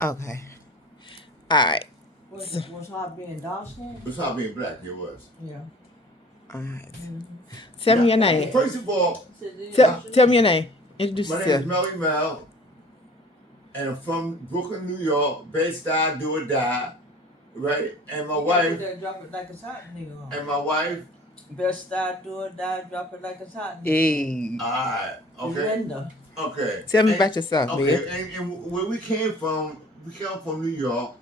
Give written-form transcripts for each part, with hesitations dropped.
Okay. All right. Was hard being dark skinned? It was hard being black. It was. Yeah. All right. Mm-hmm. Tell me Yeah. your name. First of all, Tell me your name. Introduce my name is yourself. Melly Mel, and I'm from Brooklyn, New York. Bed-Stuy, do or die, right? And my wife. Drop it like it's hot, nigga. And my wife. Bed-Stuy, do or die, drop it like it's hot. Hey. All right. Okay. Linda. Okay. Tell me about yourself, okay. man. And where we came from New York,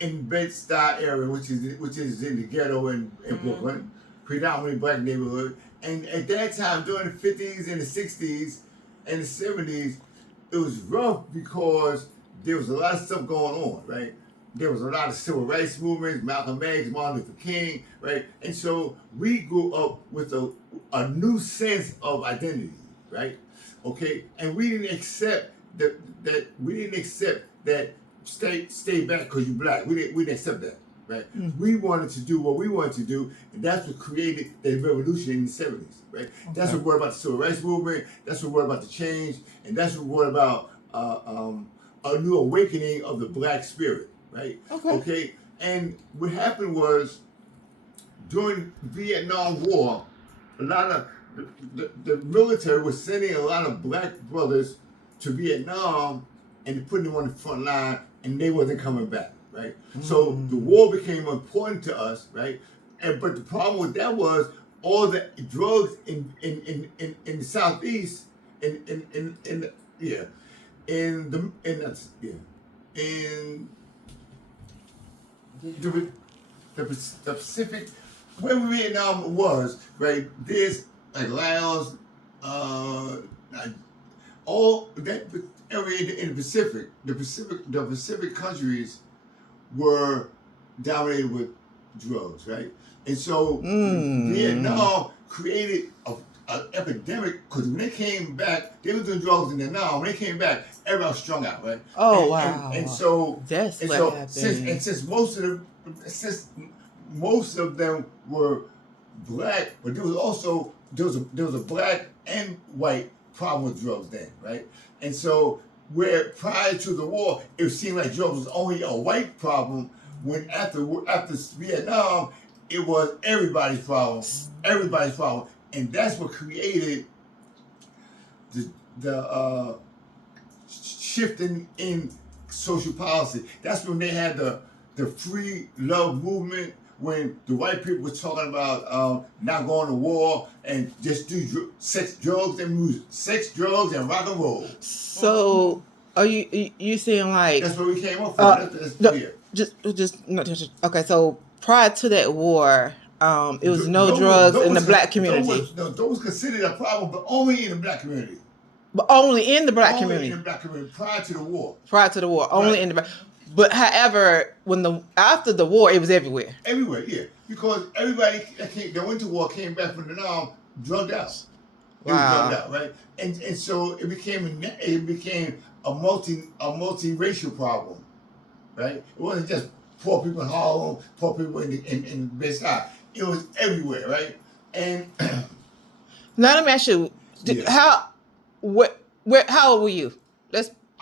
in Bed-Stuy area, which is in the ghetto in Brooklyn, predominantly black neighborhood. And at that time, during the 50s and the 60s and the 70s, it was rough because there was a lot of stuff going on, right? There was a lot of civil rights movements, Malcolm X, Martin Luther King, right? And so we grew up with a new sense of identity, right? Okay, and we didn't accept that stay back because you're black. We didn't accept that, right? Mm-hmm. We wanted to do what we wanted to do, and that's what created the revolution in the 70s, right? Okay. That's what brought about the civil rights movement. That's what brought about the change, and that's what brought about a new awakening of the black spirit, right? Okay. And what happened was during Vietnam War, a lot of the military was sending a lot of black brothers to Vietnam and putting them on the front line, and they wasn't coming back, right? So the war became important to us, right? But the problem with that was all the drugs in the southeast, in the Pacific, where Vietnam was, right? There's like Laos, all that area in the Pacific. The Pacific countries were dominated with drugs, right? And so Vietnam created an epidemic because when they came back, they were doing drugs in Vietnam. When they came back, everybody was strung out, right? Oh, wow! And so that's what happened. Since most of them were black, but there was a black and white problem with drugs then, right? And so where prior to the war, it seemed like drugs was only a white problem, when after Vietnam, it was everybody's problem, and that's what created the shifting in social policy. That's when they had the free love movement, when the white people were talking about not going to war and just do sex, drugs, and music, sex, drugs, and rock and roll. So, are you saying like that's where we came up from? Okay. So prior to that war, it was no drugs in the black community. Those considered a problem, but only in the black community. But only in the black community. In the black community prior to the war. Only in the black. But however, after the war, it was everywhere. Everywhere, yeah, because everybody that went to war came back from Vietnam drugged out. Wow. It was drugged out, right? And so it became a multiracial problem, right? It wasn't just poor people in Harlem, poor people in Bed-Stuy. It was everywhere, right? And now let me ask you, how old were you?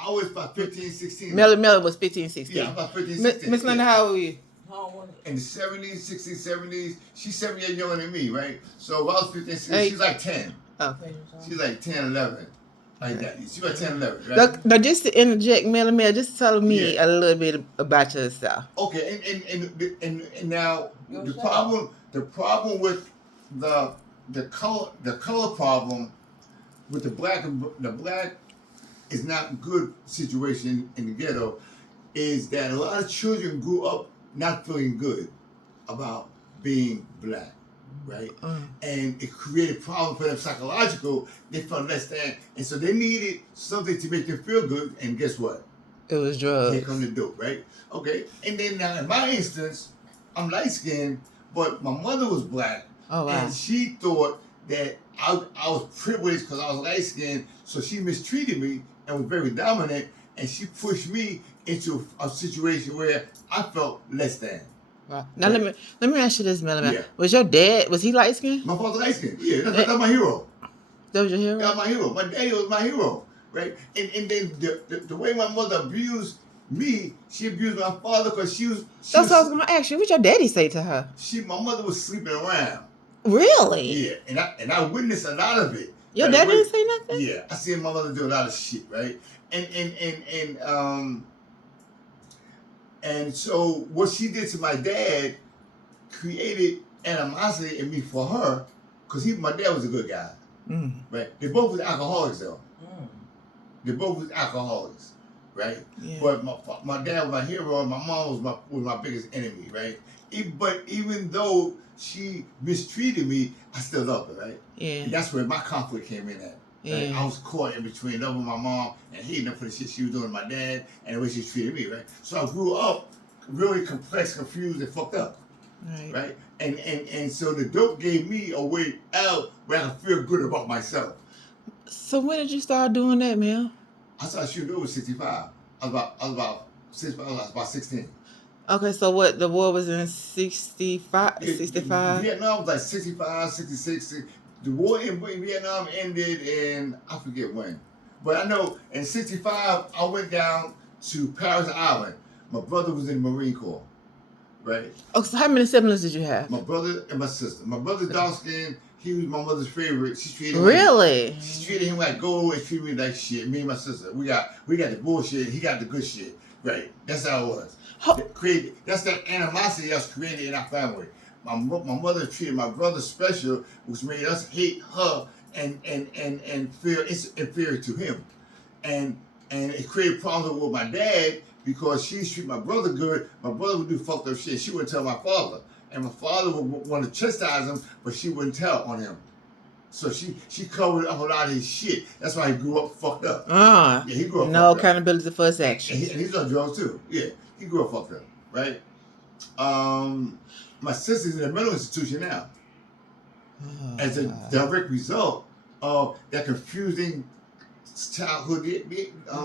I was about 15, 16. Melly was 15, 16. Yeah, about 15, 16. Miss Linda, how old were you? In the 70s, 60s, 70s. She's 7 years younger than me, right? So if I was 15, 16, she's like 10. Oh. She's like 10, 11. Like that. She's like 10, 11, right? Now, just to interject, Melly, just tell me a little bit about yourself. Okay, and now the problem with the color problem with the black is not good situation in the ghetto, is that a lot of children grew up not feeling good about being black, right? And it created problems for them psychological. They felt less than, and so they needed something to make them feel good. And guess what? It was drugs. Here come the dope, right? Okay. And then now in my instance, I'm light skinned, but my mother was black. Oh, wow. And she thought that I was privileged because I was light skinned, so she mistreated me and was very dominant, and she pushed me into a situation where I felt less than. Wow. Now let me ask you this, Melly. Yeah. Was your dad, was he light skinned? My father light skinned. Yeah, that's my hero. That was your hero? That was my hero. My daddy was my hero, right? And then the way my mother abused me, she abused my father because she was. That's what I was gonna ask you. What your daddy say to her? My mother was sleeping around. Really? Yeah, and I witnessed a lot of it. Your dad didn't say nothing? Yeah, I seen my mother do a lot of shit, right? And so what she did to my dad created animosity in me for her, because my dad was a good guy, right? They both was alcoholics though. They both was alcoholics, right? Yeah. But my dad was my hero, and my mom was my biggest enemy, right? But even though she mistreated me, I still loved her, right? Yeah. And that's where my conflict came in at. Right? Yeah. I was caught in between loving my mom and hating her for the shit she was doing to my dad and the way she treated me, right? So I grew up really complex, confused, and fucked up. Right? And so the dope gave me a way out where I could feel good about myself. So when did you start doing that, man? I started shooting over 65. I was about 16. Okay, so what, the war was in 65? Vietnam was like 65, 66. The war in Vietnam ended in, I forget when. But I know in 65, I went down to Paris Island. My brother was in the Marine Corps, right? Oh, so how many siblings did you have? My brother and my sister. My brother, dark skin, he was my mother's favorite. She treated him she treated him like gold and treated me like shit. Me and my sister, we got the bullshit. He got the good shit. Right? That's how it was. That's that animosity that was created in our family. My mother treated my brother special, which made us hate her and feel inferior to him, and it created problems with my dad because she treated my brother good. My brother would do fucked up shit. She wouldn't tell my father, and my father would want to chastise him, but she wouldn't tell on him. So she covered up a lot of his shit. That's why he grew up fucked up. Yeah, he grew up no fucked up. accountability for his actions. And he's on drugs too. Yeah, he grew up fucked up, right? My sister's in a mental institution now as a direct result of that confusing childhood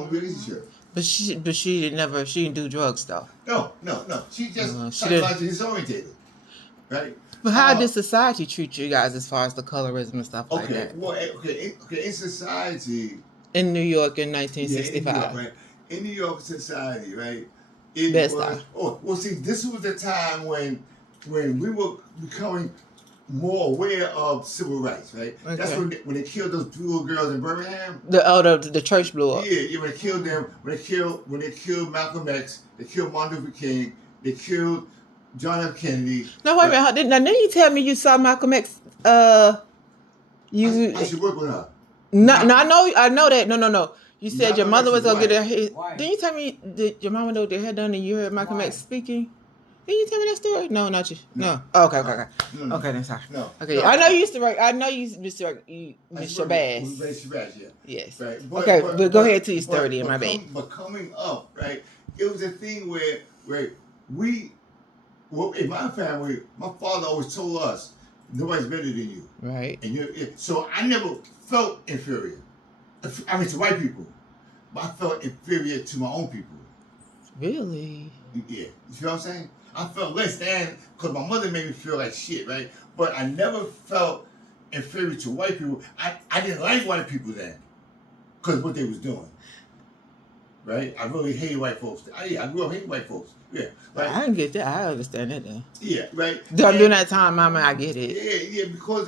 relationship. But she didn't do drugs though. No. She just psychologically disorientated, right? But how did society treat you guys as far as the colorism and stuff like that? Okay, in society. In New York in 1965. Yeah, in New York, right? In New York society, right? This was the time when we were becoming more aware of civil rights, right? Okay. That's when they killed those two little girls in Birmingham. The church blew up. Yeah, when they killed them, when they killed Malcolm X, they killed Martin Luther King, they killed John F. Kennedy. No, wait a minute. Now, didn't you tell me you saw Malcolm X? I should work with her. No, I know that. No. You said Malcolm your mother was gonna get her hair. Didn't you tell me that your mama got her hair done and you heard Malcolm X speaking? Didn't you tell me that story? No, not you. No. Oh, okay. No. Okay, then sorry. No. Okay, no. I know you used to write. I know you used to write. Mr. Bass. Mr. Bass, yeah. Yes. Right. But go ahead till you're 30 in my bed. But coming up, right, it was a thing where in my family, my father always told us, nobody's better than you. Right. And so I never felt inferior. I mean, to white people. But I felt inferior to my own people. Really? Yeah. You see what I'm saying? I felt less than, because my mother made me feel like shit, right? But I never felt inferior to white people. I didn't like white people then, because of what they was doing. Right? I really hated white folks. I grew up hating white folks. Yeah. Right? I didn't get that. I understand that then. Yeah, right. During that time, Mama, I get it. Yeah, because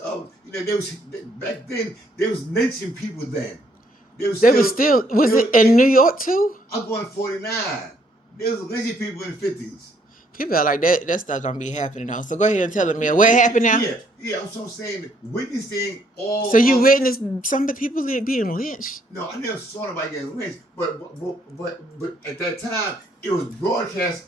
of there was back then they was lynching people then. Was it in New York too? I was born in 49. There was lynching people in the 50s. People are like that stuff don't be happening though. So go ahead and tell me what happened now. Yeah. I'm saying witnessing all. So you witnessed some of the people being lynched? No, I never saw nobody getting lynched, but at that time it was broadcast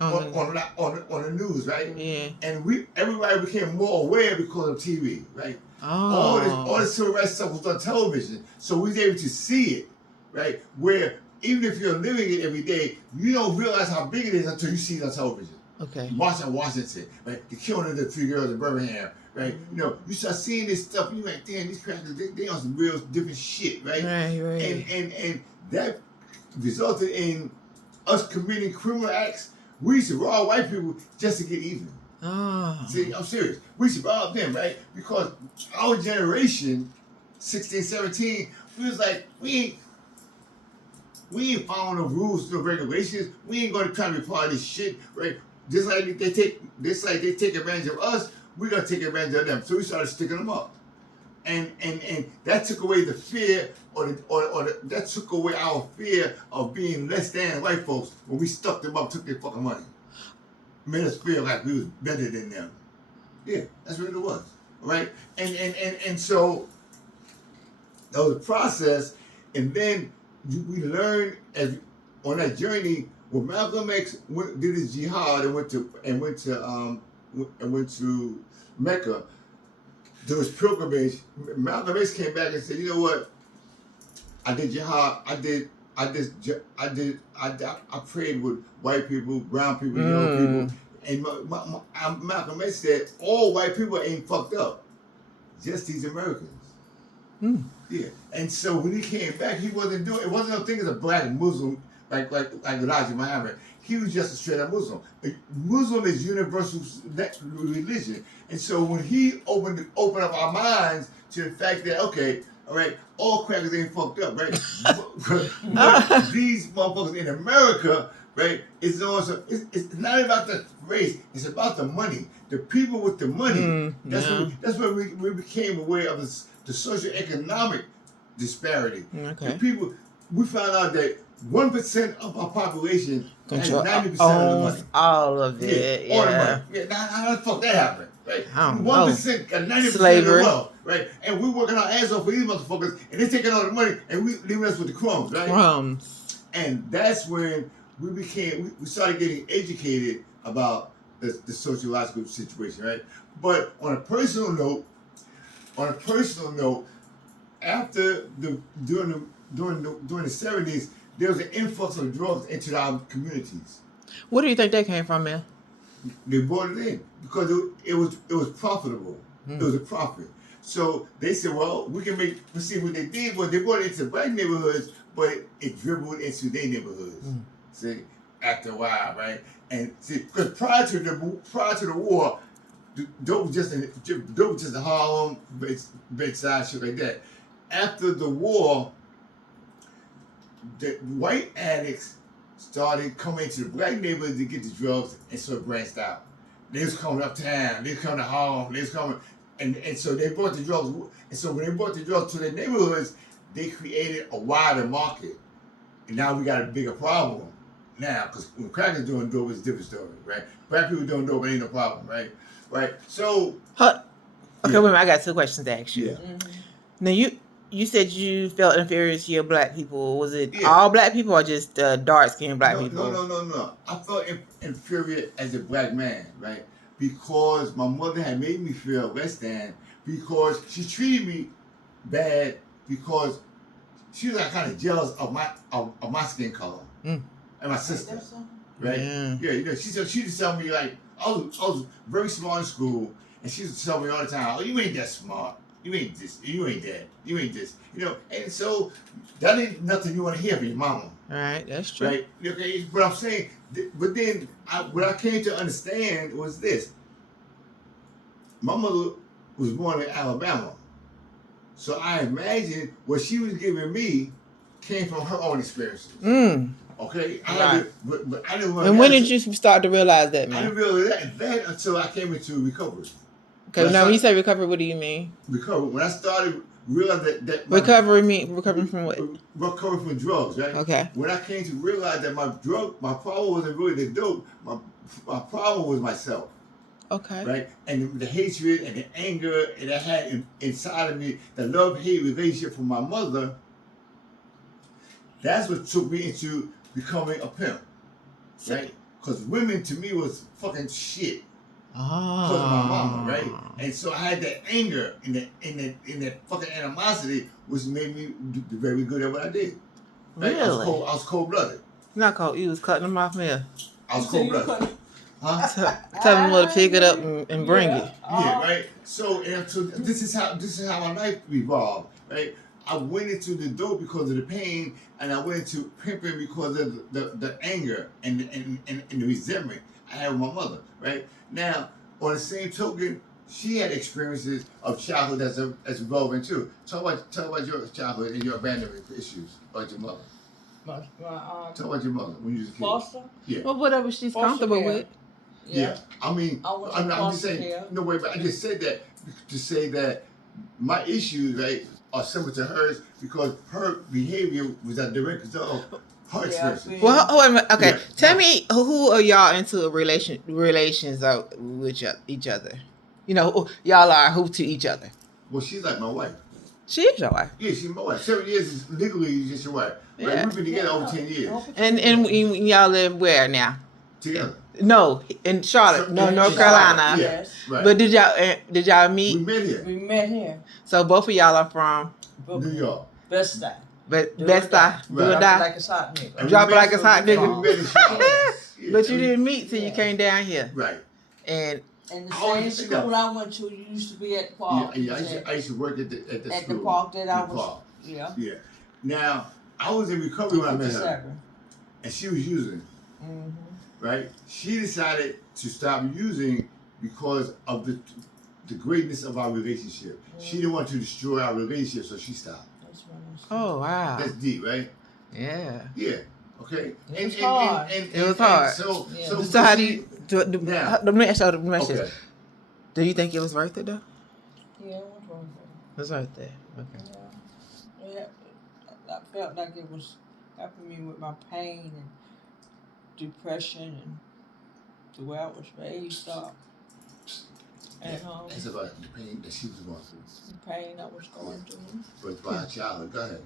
on the news, right? Yeah. And everybody became more aware because of TV, right? Oh. All this civil rights stuff was on television, so we was able to see it, right? Where even if you're living it every day, you don't realize how big it is until you see it on television. Okay. Washington, right? The killing of the 3 girls in Birmingham, right? You start seeing this stuff, and you're like, damn, these crackers, they on some real different shit, right? Right. And that resulted in us committing criminal acts. We used to rob white people just to get even. Oh. See, I'm serious. We used to rob them, right? Because our generation, 16, 17, we was like, we We ain't following no rules, no regulations. We ain't gonna try to be part of this shit, right? Just like they take advantage of us, we're gonna take advantage of them. So we started sticking them up. And that took away the fear, that took away our fear of being less than white folks when we stuck them up, took their fucking money. Made us feel like we was better than them. Yeah, that's what it was, right? And so that was a process, and then we learned on that journey when Malcolm X did his jihad and went to Mecca. There was pilgrimage. Malcolm X came back and said, "You know what? I did jihad. I prayed with white people, brown people, yellow people." And Malcolm X said, "All white people ain't fucked up, just these Americans." Yeah. And so when he came back, he wasn't doing. It wasn't no thing as a black Muslim like Elijah Muhammad. He was just a straight up Muslim. Muslim is universal religion, and so when he opened up our minds to the fact that okay, all right, all crackers ain't fucked up, right? but these motherfuckers in America, right? It's not about the race. It's about the money. The people with the money. That's when we became aware of the socioeconomic disparity. Okay. The people. We found out that 1% of our population has 90% of the money. All of it. Yeah. All the money. Yeah. How the fuck that happened? Right? 1% got 90% Slavery. of the wealth. Right? And we're working our ass off for these motherfuckers, and they're taking all the money, and we leaving us with the crumbs. Right? Crumbs. And that's when we started getting educated about the sociological situation. Right? But on a personal note, after during the 70s, there was an influx of drugs into our communities. What do you think that came from, man? They brought it in because it was profitable. It was a profit. So they said, well, let's see what they did was they brought it into black neighborhoods, but it dribbled into their neighborhoods. See, after a while, right? And see, because prior to the war, dope was just in Harlem, bedside, shit like that. After the war, the white addicts started coming into the black neighborhoods to get the drugs, and so it branched out. They was coming uptown, they was coming to Harlem, they was coming, and so they brought the drugs. And so when they brought the drugs to their neighborhoods, they created a wider market. And now we got a bigger problem now, because when crackers doing dope, it's a different story, right? Black people doing dope, it ain't no problem, right? Right? So... Okay, wait a minute, I got two questions to ask you. Yeah. Now, you said you felt inferior to your black people. Was it all black people or just dark-skinned black people? No. I felt inferior as a black man, right? Because my mother had made me feel less than, because she treated me bad, because she was like kind of jealous of my skin color and my sister, right? Yeah, she just tell me like I was very smart in school, and she used to tell me all the time, "Oh, you ain't that smart. You ain't this. You ain't that. You ain't this." And so that ain't nothing you want to hear from your mama. All right, that's true. Right? Okay, but I'm saying, but then what I came to understand was this. My mother was born in Alabama. So I imagine what she was giving me came from her own experiences. Okay? But I didn't. And when did you start to realize that, man? I didn't realize that until I came into recovery. Okay, now when you say recovery, what do you mean? Recovery. When I started realizing that recovering from what? Recovering from drugs, right? Okay. When I came to realize that my problem wasn't really the dope. My problem was myself. Okay. Right? And the hatred and the anger that I had inside of me, the love-hate relationship from my mother, that's what took me into becoming a pimp. Right? Because women to me was fucking shit. Because of my mama, right? And so I had that anger and that fucking animosity, which made me do very good at what I did. Right? Really? I was cold-blooded. Not cold. You was cutting them off, man. I was cold-blooded. Huh? Tell them to pick it up and bring it. Yeah, right. So this is how my life evolved, right? I went into the dope because of the pain, and I went into pimping because of the anger and the resentment I had with my mother, right? Now, on the same token, she had experiences of childhood that's relevant too. Talk about your childhood and your abandonment issues about your mother. My Tell about your mother when you was a kid. foster. Yeah. Well, whatever she's Foster comfortable care. with. Yeah. I mean, I was I'm in just foster saying. care. No way, but I just said that to say that my issues, right, are similar to hers because her behavior was a direct result of her experiences. Well, wait a minute. Okay, Yeah. tell me who are y'all into relations with each other? You know, who y'all are who to each other? Well, she's like my wife. She is your wife. Yeah, she's my wife. 7 years is legally just your wife. Right? Yeah. We've been together over 10 years. And y'all live where now? Together. No, in Charlotte, So- no, in North Charlotte, Carolina. Yeah. Yes. Right. But did y'all we meet? met here. We met here. So both of y'all are from New York. Best side. Best Do or Eye, die. do Right. or Drop it die. like it's hot, nigga. And Drop we it like met- it's hot, and we nigga. met in Charlotte. Yeah. But you didn't meet till you Yeah. came down here. Right. And And the I same always think school I went to, you used to be at the park. Yeah, I used to work at the At school. the park that I The was. park. Yeah. Yeah. Now, I was in recovery when I met her, 57. and she was using, Mm-hmm. right? She decided to stop using because of the greatness of our relationship. She didn't want to destroy our relationship, so she stopped. That's what I said. oh wow, That's deep, right? yeah. Yeah. Okay. It was hard. It was hard. So, Yeah. So how do you? Now. Let me ask you Okay. this. Do you think it was worth it though? Yeah, it was wrong for me. It was worth it. Okay. Yeah. I felt like it was helping me with my pain and depression and the way I was raised up. And It's about the pain that she was going through. the pain I was going through. But by her childhood. Go ahead.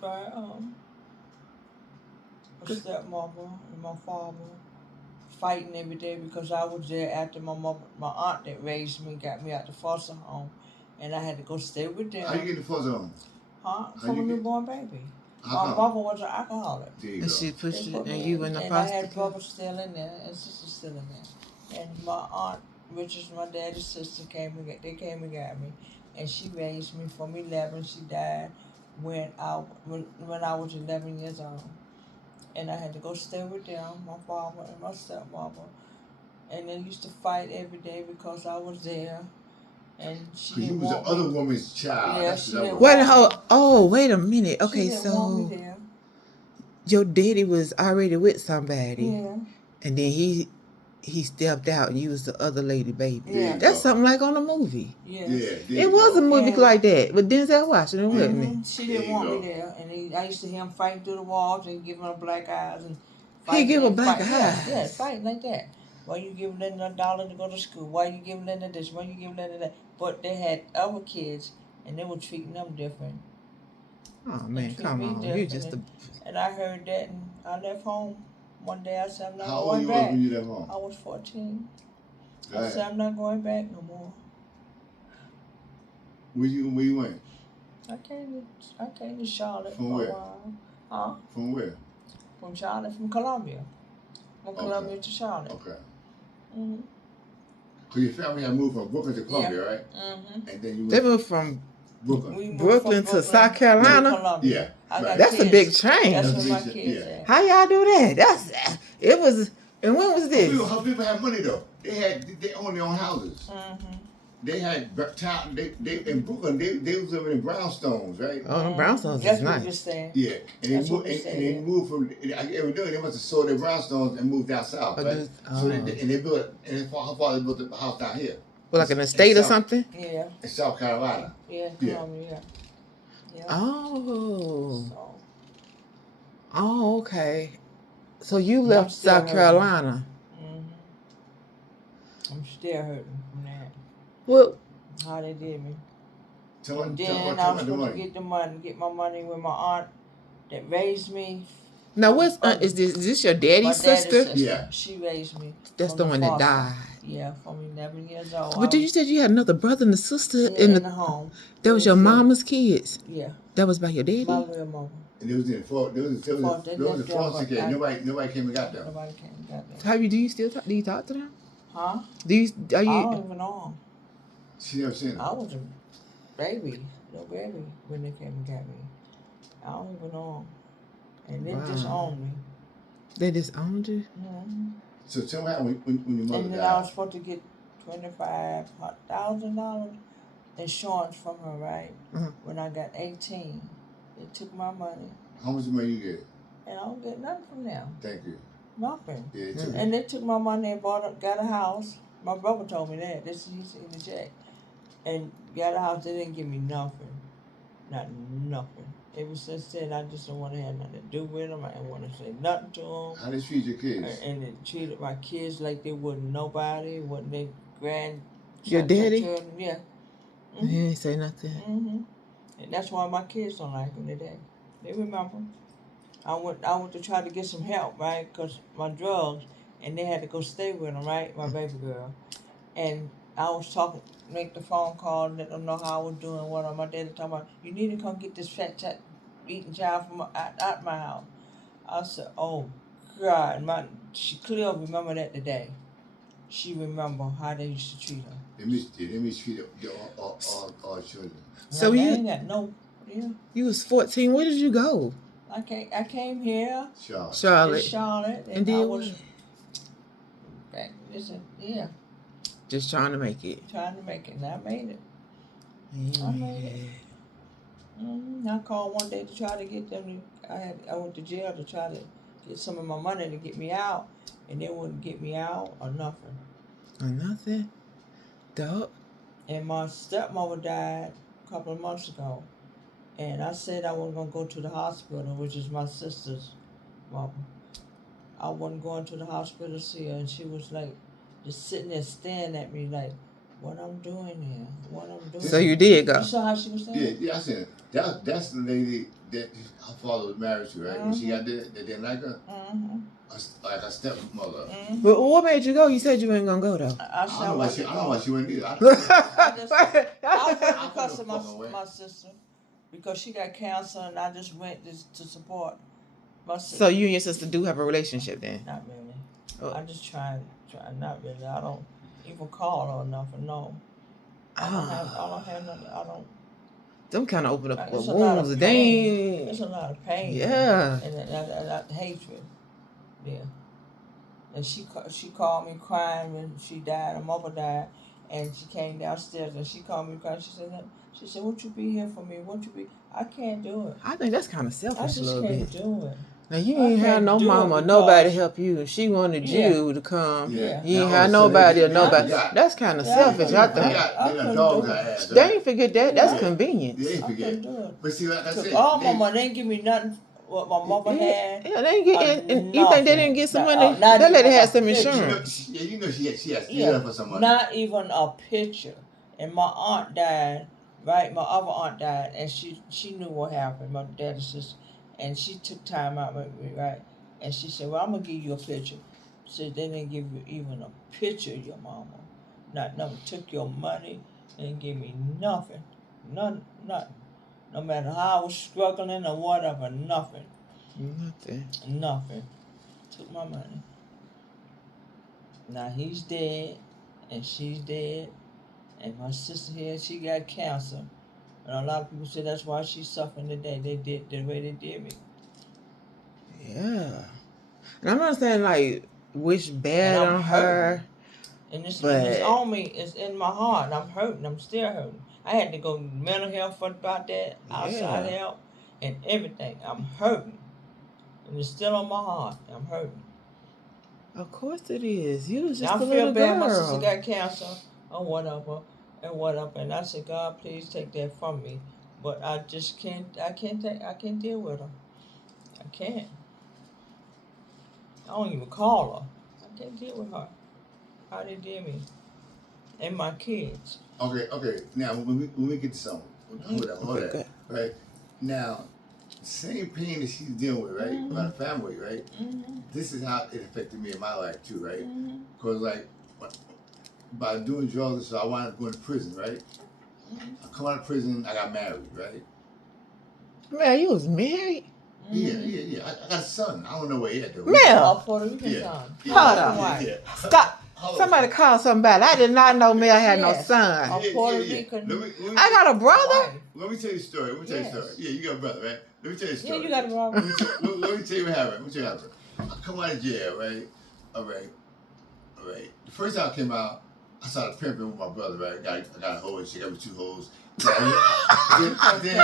By my stepmother and my father fighting every day because I was there after my aunt that raised me got me out the foster home, and I had to go stay with them. How you get the foster home? Huh? How From you a get- newborn baby. How My come? mother was an alcoholic. There you And go. she pushed They it, put and me you in, in the and I foster had care. brother still in there and sister still in there. And my aunt, which is my daddy's sister, came and got me, and she raised me from 11. She died when I was 11 years old, and I had to go stay with them, my father and my stepmother, and they used to fight every day because I was there, and she Because you didn't was the want other me. woman's child. Yeah, That's she what that didn't was. Wait a minute. She Okay, didn't want me so there. your daddy was already with somebody, Yeah. and then he stepped out and used the other lady baby. Yeah. There you That's go. something like on a movie. Yes. Yeah, there It you was go. a movie And- like that with Denzel Washington, wasn't it? She There didn't you want go. me there, and I used to hear him fighting through the walls and giving her black eyes and He fighting give her and black fighting. eyes? Yeah, fighting like that. Why you giving Linda $1 to go to school? Why you giving Linda this? Why you giving Linda that? But they had other kids, and they were treating them different. Oh man, treat come me on! You just a, different. And I heard that, and I left home one day. I said, I'm not How old going you was back. when you left home? I was 14. Go I said, ahead. I'm not going back no more. Where you went? I came to Charlotte From for where? a while. Huh? From where? From Charlotte, from Columbia. From Okay. Columbia to Charlotte. Okay. Mm-hmm. Because your family had moved from Brooklyn to Columbia, right? Mm-hmm. And then you they went moved from Brooklyn. We moved Brooklyn from to South to Carolina. Columbia. Yeah, I got right. That's a kids. big change. That's That's where a my big- kids yeah. at. How y'all do that? It was. And when was this? How people had money though? They owned their own houses. Mm-hmm. They had town. They in Brooklyn. They was living in brownstones, right? Oh, the brownstones That's is what we nice. saying. Yeah, and That's they what moved. we And said, they yeah. moved from. Evidently, they must have sold their brownstones and moved down south, Oh, right? this- So oh. they built. And her father built a house down here Well, like an estate or South- something. Yeah, in South Carolina. yeah, Yeah. Columbia. Yeah. Oh. So, Oh, okay. So you I'm left still South hurting. Carolina. I'm still hurting from that. Well, How they did me. Tell And me then I about was the supposed to money. get my money with my aunt that raised me. now what's is this your daddy's My daddy's sister? Yeah. She raised me. That's from the one that foster. died. Yeah, from 11 years old. But did you said you had another brother and a sister in in the home? that was your Yeah. mama's kids? Yeah, That was by your daddy? my little mama. And it was in Fort. There was a They left them, foster but care. I- Nobody came and got them. Nobody came and got me. How do you still talk? Do you talk to them? Huh? Do you? Are I you? don't even know. She never seen them. I was a baby, little baby, when they came and got me. I don't even know. And they Wow. disowned me. They disowned you? Mm-hmm. So tell me how when your mother And then I died. was supposed to get $25,000 insurance from her, right? Mhm. When I got 18, they took my money. How much money you get? and I don't get nothing from them. Thank you. Nothing. Yeah, it took And they took my money and got a house. My brother told me that. This he's in the check. And got a house. They didn't give me nothing. Nothing. Ever since then, I just don't want to have nothing to do with them. I don't want to say nothing to them. How they treat your kids? And they treated my kids like they wasn't nobody. Wasn't their Your daddy? children. Yeah. He didn't say nothing. And that's why my kids don't like him today. They remember. I went to try to get some help, right? Because my drugs, and they had to go stay with him, right? My baby girl. And I was make the phone call, let them know how I was doing, what my daddy talking about. You need to come get this fat eating child from out my house. I said, oh God, she clearly remember that today. She remember how they used to treat her. They mistreat all children. So I ain't got no. Yeah. You was 14. Where did you go? I came here. Charlotte. And did I was what? back. Listen, yeah. Just trying to make it. Trying to make it, and I made it. Yeah. I made it. I called one day to try to get them. I went to jail to try to get some of my money to get me out, and they wouldn't get me out or nothing. Or nothing? Dog? And my stepmother died a couple of months ago, and I said I wasn't gonna go to the hospital, which is my sister's mother. I wasn't going to the hospital to see her, and she was like, just sitting there staring at me like, what I'm doing here, what I'm doing. So you did go? You saw how she was saying? Yeah, I seen it. That's the lady that her father was married to, right? When she got there, they didn't like her? Like her stepmother. But what made you go? You said you weren't going to go, though. I don't know why she went either. I went because of my sister. Because she got cancer, and I just went to support my sister. So you and your sister do have a relationship then? Not really. Oh. I just try, not really. I don't even call her or nothing, no. I don't have nothing. I don't. Them kind of open up It's a lot wounds. of They pain. ain't. It's a lot of pain. Yeah. And hatred. Yeah. And she called me crying when she died. Her mother died, and she came downstairs and she called me crying. She said, "Won't you be here for me? Won't you be?" I can't do it. I think that's kind of I selfish a just little can't bit. do it. Now you ain't had no mama or nobody help you. She wanted you to come. Yeah. You ain't had nobody or nobody. That's kind of selfish, I think. They ain't forget that. That's convenient. They ain't I forget. couldn't do it. But see, like I said, All my money, they ain't give me nothing. What my mother had. Yeah, they ain't get. You think they didn't get some money? Not That lady even had a some picture. insurance. You know she has to for some money. Not even a picture. And my aunt died, right? My other aunt died, and she knew what happened. My daddy's sister, and she took time out with me, right? And she said, "Well, I'm gonna give you a picture." She said, "They didn't give you even a picture of your mama. Nothing. Took your money and gave me nothing. Nothing. No matter how I was struggling or whatever, nothing. Nothing. Took my money. Now he's dead, and she's dead, and my sister here, she got cancer. And a lot of people say that's why she's suffering today. They did the way they did me. Yeah. And I'm not saying like wish bad on her. And it's on me. It's in my heart. I'm hurting. I'm still hurting. I had to go mental health for about that, outside help, and everything. I'm hurting. And it's still on my heart. I'm hurting. Of course it is. You was just I a feel little bad. girl. My sister got cancer or whatever. And I said, God, please take that from me. But I just can't. I can't deal with her. I can't. I don't even call her. I can't deal with her. How they did me. And my kids. Okay. Now when we get to something, hold that. Right now, same pain that she's dealing with, right? About the family, right? This is how it affected me in my life too, right? Because like by doing drugs, so I wound up going to prison, right? I come out of prison, I got married, right? Man, you was married? Yeah. I got a son. I don't know where he at though. Mel. Puerto Rican son. Hold on. Stop. Somebody call somebody. I did not know Mel had no son. A Puerto Rican. I got a brother? Let me tell you a story. Yeah, you got a brother, right? Let me tell you a story. Yeah, you got a brother. Let me tell you what happened. I come out of jail, right? All right. The first time I came out, I started pimping with my brother, right? I got a hoe and she got me 2 hoes. Then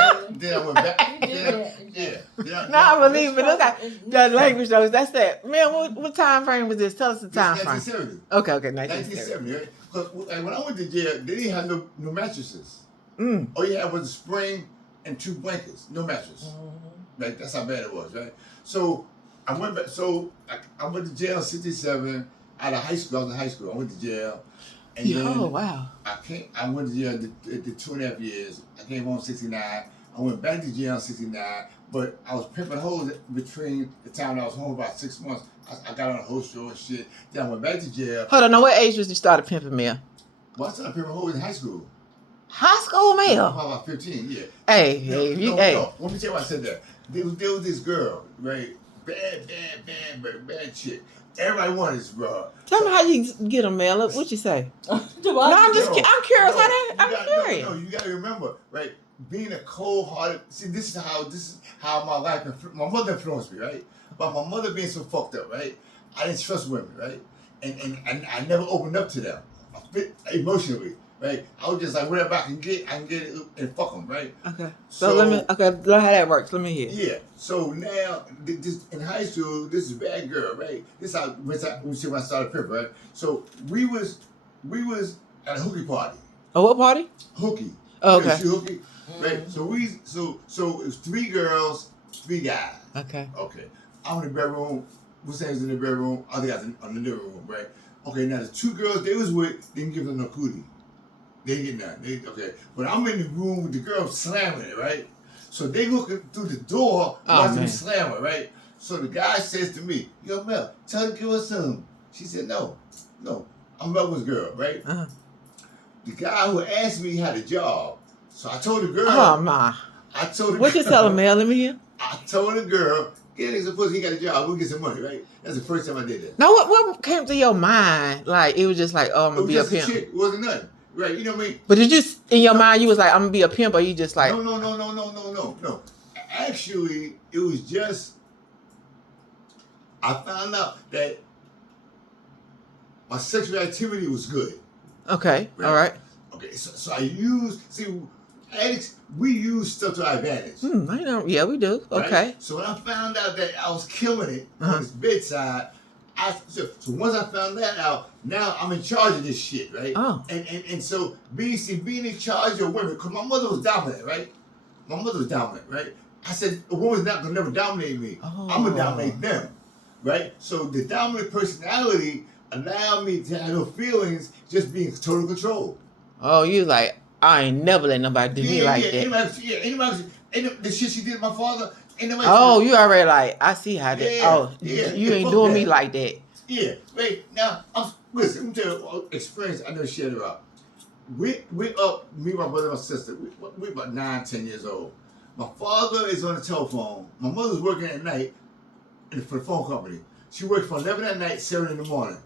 I went back. You did that. Yeah. No, I believe it. Look at that language though. That's that. Man, what time frame was this? Tell us the time frame. 1970. Okay, 1970. 1970, right? Because when I went to jail, they didn't have no mattresses. Mm. All you had was a spring and 2 blankets, no mattress. Right? That's how bad it was, right? So I went back. So I went to jail in '67. Out of high school, I was in high school. I went to jail, and then wow. I went to jail did 2.5 years. I came home in '69. I went back to jail in '69, but I was pimping hoes between the time I was home about 6 months. I got on a whole show and shit. Then I went back to jail. Hold on, now what age was you started pimping Mel? Well, I started pimping hoes in high school. High school Mel? About 15, yeah. Hey, No, hey, no, hey. no. Let me tell you why I said that. There was this girl, right? Bad chick. Everybody wanted this girl. Tell me how you get them, Mel. What you say? No, I'm curious. I'm curious. No, you gotta remember, right? Being a cold-hearted. See, this is how my life. My mother influenced me, right? But my mother being so fucked up, right? I didn't trust women, right? And I never opened up to them, emotionally, right? I was just like, whatever I can get it and fuck them, right? Okay. So let me. Okay, learn how that works. Let me hear. Yeah. So now, this, in high school, this is a bad girl, right? This how when I started pimping, right? So we was at a hookie party. Oh, what party? Hookie. Oh, okay. You know, hookie, right? So it was 3 girls, 3 guys. Okay. Okay. I'm in the bedroom. What's name's in the bedroom? Other guys in the living room, right? Okay. Now the 2 girls they was with, they didn't give them no cootie. They didn't get nothing. Okay. But I'm in the room with the girl slamming it, right? So they looking through the door, watching me slam it, right? So the guy says to me, "Yo, Mel, tell her to give us some." She said, "No, I'm Melvin's girl, right?" Uh-huh. The guy who asked me had a job, so I told the girl. Oh my! I told the what girl, you tell him, Mel? Let me hear. I told the girl, "Yeah, nigga, suppose he got a job. We'll get some money, right?" That's the first time I did that. Now, what came to your mind? Like it was just like, oh, I'm gonna be a It was pimp. just a chick. It wasn't nothing, right? You know what I mean? But did you in your mind you was like, I'm gonna be a pimp, or you just like? No. Actually, it was just I found out that my sexual activity was good. Okay. Right? All right. Okay. So I used addicts. We use stuff to our advantage. I know. Yeah, we do. Right? Okay. So when I found out that I was killing it on his bedside, so once I found that out, now I'm in charge of this shit, right? Oh. And so being in charge of women, because my mother was dominant, right? My mother was dominant, right? I said, a woman's not gonna never dominate me. Oh. I'm gonna dominate them, right? So the dominant personality allowed me to have no feelings, just being in total control. Oh, you like, I ain't never let nobody do me like that. Anybody, the shit she did to my father, oh, you already like, I see how that, you ain't doing me like that. Yeah, wait, now, listen, let me tell you an experience I never shared about. We up, me, my brother, and my sister, we about 9, 10 years old. My father is on the telephone. My mother's working at night for the phone company. She works from 11 at night, 7 in the morning.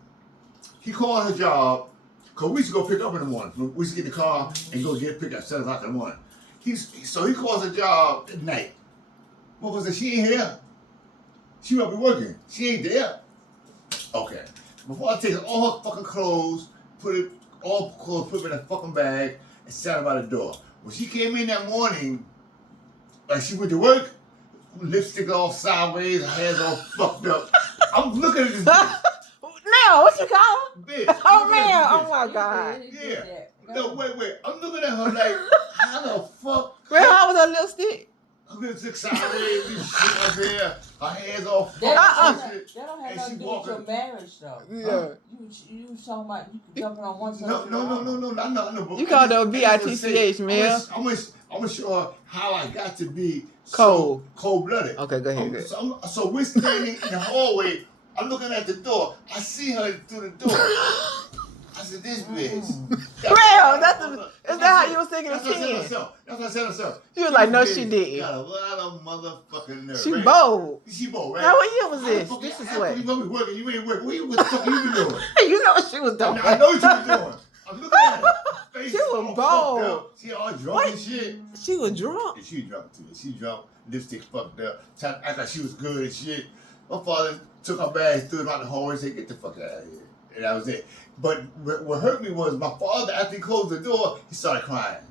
He called her job, because we used to go pick up in the morning. We used to get in the car and go get picked up 7 o'clock in the morning. So he calls her job at night. Mother said, she ain't here. She might be working. She ain't there. Okay. My father takes all her fucking clothes, put them in a fucking bag, and sat her by the door. When she came in that morning, like she went to work, lipstick all sideways, her hair's all fucked up. I'm looking at this bitch. No, what you call her? Bitch. Oh man, oh my God. Yeah. No, wait. I'm looking at her like, how the fuck? Where how was her lipstick? Her lipstick sideways, this shit up here, her hair's all fucked up. That don't have nothing to do with your marriage, though. Yeah. You was talking about you jumping on one side. No. No. You called her BITCH, man. I'm gonna show her how I got to be cold-blooded. Okay, go ahead. So we're standing in the hallway. I'm looking at the door. I see her through the door. I said, "This bitch." Real? Is that how you was thinking of 10? That's what I said herself. You was like, no, she didn't. Got a lot of motherfucking nerve. She bold. She bold, right? Now, what year was this? This is what? You gonna be working. You ain't working. What the fuck you been doing? You know what she was doing. I know what you was doing. I'm looking at her. Face She was all bold. fucked up. She all drunk and shit. She was drunk. Yeah, she drunk too. She drunk. Lipstick fucked up. Trying to act like she was good and shit. My father took her bags, threw them out the hallway, and said, "Get the fuck out of here." And that was it. But what hurt me was my father, after he closed the door, he started crying.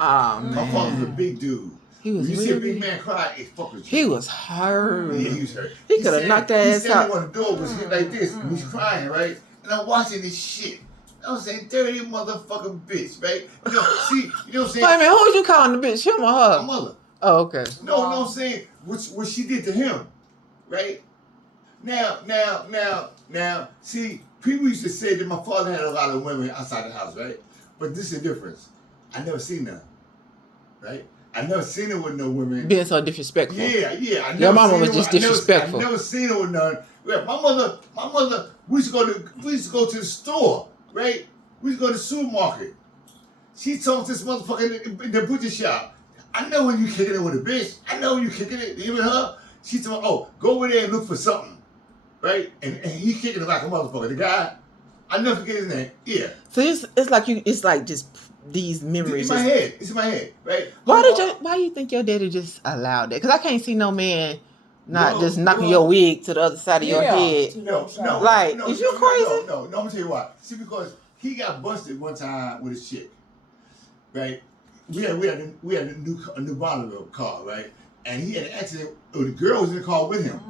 Oh, My father was a man. big dude. He was When you see a really... big man cry, it fuck with you. He was hurt. Yeah, he was hurt. He could have knocked that He's ass standing out. on the door with shit like this, and he's crying, right? And I'm watching this shit. I was saying, dirty motherfucking bitch, right? You know, see, you know what I'm saying? Wait a minute, who was you calling the bitch? Him or My her? mother. Oh, okay. No, I'm saying what she did to him, right? Now, see, people used to say that my father had a lot of women outside the house, right? But this is the difference. I never seen none, right? I never seen her with no women. Being so disrespectful. Yeah. Your mama was just disrespectful. I never seen her with none. Yeah, my mother, we used to go to the store, right? We used to go to the supermarket. She told this motherfucker in the butcher shop. I know when you kicking it with a bitch. I know when you kicking it, even her. She told me, oh, go over there and look for something, right? And he kicking it like a motherfucker. The guy, I never forget his name. Yeah. So it's like just these memories. It's in my head. It's in my head, right? Why you think your daddy just allowed that? Because I can't see no man just knocking your wig to the other side of your head. No. Like, is you crazy? No, I'm gonna tell you why. See, because he got busted one time with his chick, right? We had a new Bonneville car, right? And he had an accident. The girl was in the car with him,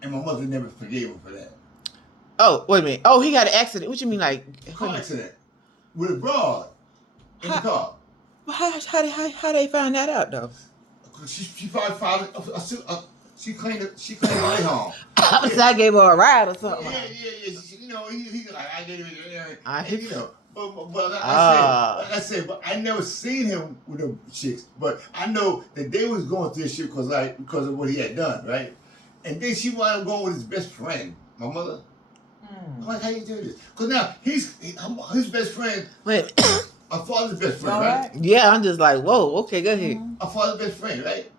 and my mother never forgave him for that. Oh, wait a minute. Oh, he got an accident. What you mean, like Car accident with a broad in the car. How they find that out though? She probably filed it. She claimed it right home. I gave her a ride or something. Yeah. You know, he's like, I gave it, you know. But like I said, but I never seen him with them chicks. But I know that they was going through this shit because of what he had done, right? And then she wound up going with his best friend, my mother. I'm like, how you do this? Because now his best friend. Wait. My father's best friend, right? Yeah, I'm just like, whoa, okay, go ahead. My father's best friend, right?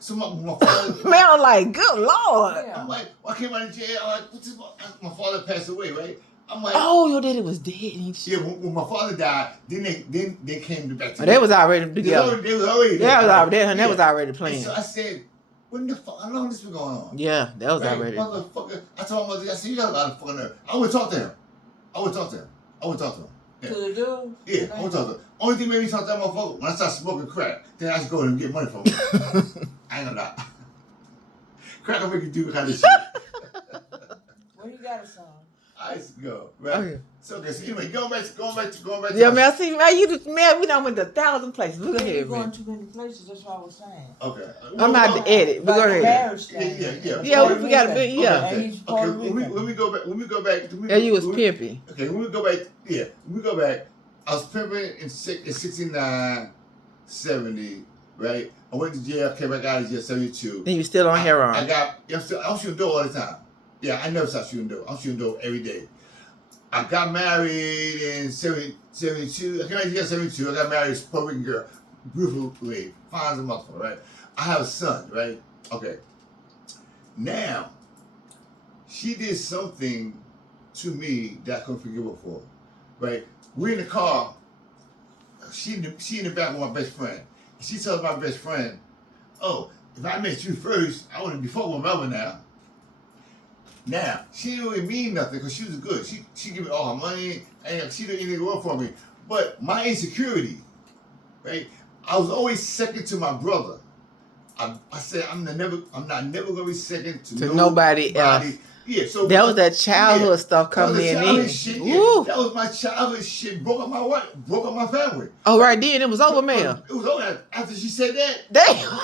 So my father. Man, I'm like, good Lord. Yeah. I'm like, I came out of jail. I'm like, what's this? My father passed away, right? I'm like, oh, your daddy was dead. Yeah, when my father died, then they came back together. They was already together. They was already there. That was already playing. And so I said, when the fuck? How long this been going on? Yeah, that was already. Motherfucker. I told my mother, I said, you got a lot of fucking nerve. I would talk to him. Yeah. To the dude? Yeah, I would talk to him. Only thing made me talk to that motherfucker, when I started smoking crack, then I just go and get money from him. I ain't gonna lie. Crack will make you do kind of shit. Where you got a son? I used to go, right? Oh, yeah. So anyway, going back to yeah, man, see, man, we done went to 1,000 places. Look ahead, You're man. going too many places, that's what I was saying. Okay. I'm out to edit, but go ahead. Yeah, we got a bit, yeah. Okay, when we go back. Yeah, you was pimping. Okay, when we go back, I was pimping in 69, 70, right? I went to jail, came back out of jail, 72. Then you still on heroin. I'm shooting dope all the time. Yeah, I never stopped shooting dope. I'm shooting dope every day. I got married in 72. I came out of jail 72. I got married to a Puerto Rican girl. Beautiful lady. Fine as a motherfucker, right? I have a son, right? Okay. Now, she did something to me that I couldn't forgive her for, right? We're in the car. She in the back with my best friend. She tells my best friend, oh, if I met you first, I wouldn't be fucking with Melvin now. Now, she didn't really mean nothing because she was good. She gave me all her money and she did anything work for me. But my insecurity, right? I was always second to my brother. I said I'm not never gonna be second to nobody else. Yeah, so that was that childhood stuff coming in. Shit, yeah. That was my childhood shit. Broke up my wife, broke up my family. Oh, right then it was over, man. It was over after she said that. Damn.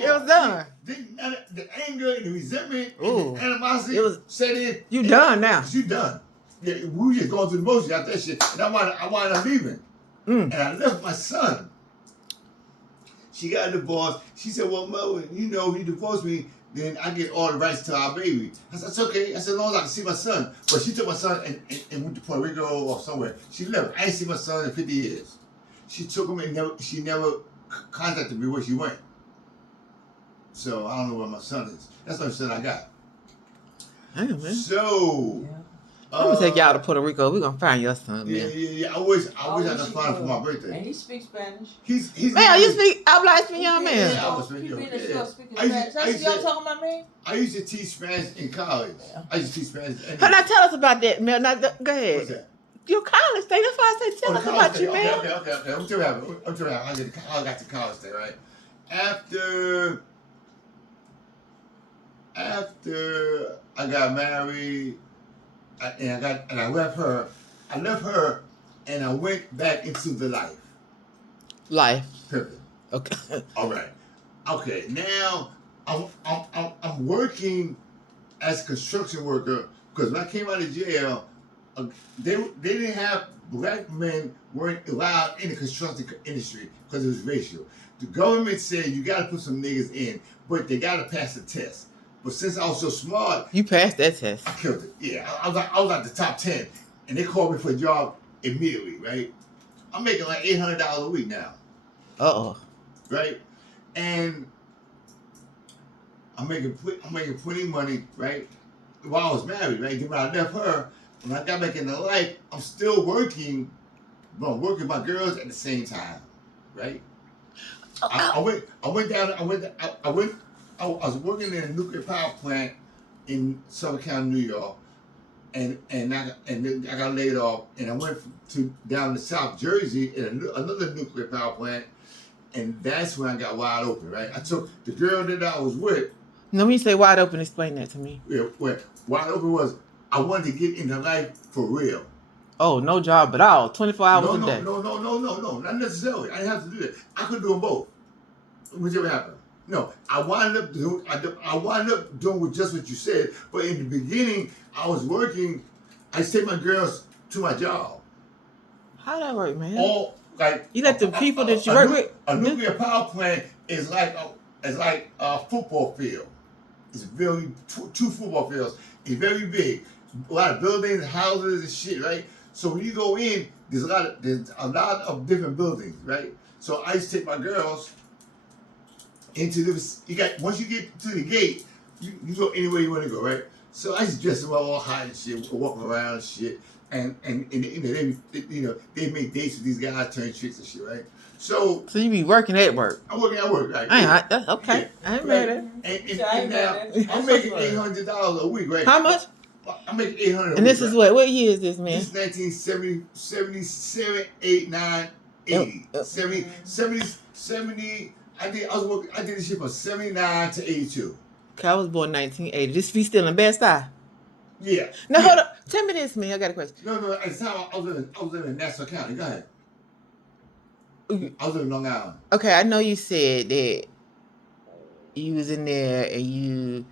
It was done. The anger and the resentment and the animosity set in. You done now. You done. Yeah, we were just going through the motions after that shit. And I wanted up leaving. And I left my son. She got divorced. She said, well, Melvin, you know, if you divorce me, then I get all the rights to our baby. I said, that's okay. I said, as long as I can see my son. But she took my son and went to Puerto Rico or somewhere. She left. I ain't seen my son in 50 years. She took him and she never contacted me where she went. So I don't know where my son is. That's the only son I got. Damn, man. So I'm gonna take y'all to Puerto Rico. We're gonna find your son, man. Yeah. I wish I could find him for my birthday. And he speaks Spanish. He's man, you speak habla español, man. Yeah, I was speaking Spanish. That's y'all talking about me? I used to teach Spanish in college. I used to teach Spanish. Now tell us about that, man. Now, go ahead. What's that? your college thing. That's why I said tell us about you, man. Okay. I'm tell you how I got to college thing, right? After I got married, I left her. And I went back into the life. Life. Perfect. Okay. All right. Okay. Now I'm working as a construction worker because when I came out of jail, they didn't have black men weren't allowed in the construction industry because it was racial. The government said you got to put some niggas in, but they got to pass the test. But since I was so smart, you passed that test. I killed it. Yeah, I was like the top 10, and they called me for a job immediately. Right, I'm making like $800 a week now. Right, and I'm making plenty of money. Right, while I was married. Right, then when I left her, when I got back into life, I'm still working, but I'm working with my girls at the same time. Right. I was working in a nuclear power plant in Southern County, New York, and then I got laid off, and I went down to South Jersey in another nuclear power plant, and that's when I got wide open. Right, I took the girl that I was with. No, when you say wide open, explain that to me. Yeah, wide open was I wanted to get into life for real. Oh, no job at all. 24 hours a day. No, not necessarily. I didn't have to do that. I could do them both. Whichever happened. No, I wound up doing just what you said. But in the beginning, I was working. I take my girls to my job. How that work, man? You let the people that you work with. A nuclear power plant is like a football field. It's very two football fields. It's very big. A lot of buildings, houses, and shit. Right. So when you go in, there's a lot of different buildings. Right. So I used to take my girls into this. Once you get to the gate, you go anywhere you want to go, right? So I just dress them up all high and shit, walking around and shit, and they make dates with these guys, turn tricks and shit, right? So you be working at work. I'm working at work, right? That's okay. Yeah, I ain't mad at it. And now I'm making $800 a week, right? How much? I'm making $800. And this is what year is this, man? This is 1970, 77, 8, 9, 80, 70. I did this shit from 79 to 82. Okay, I was born 1980. This be still in Bed-Stuy? Yeah. Now hold up. Tell me this, man. I got a question. No. At the time I was living in Nassau County. Go ahead. I was living in Long Island. Okay, I know you said that you was in there and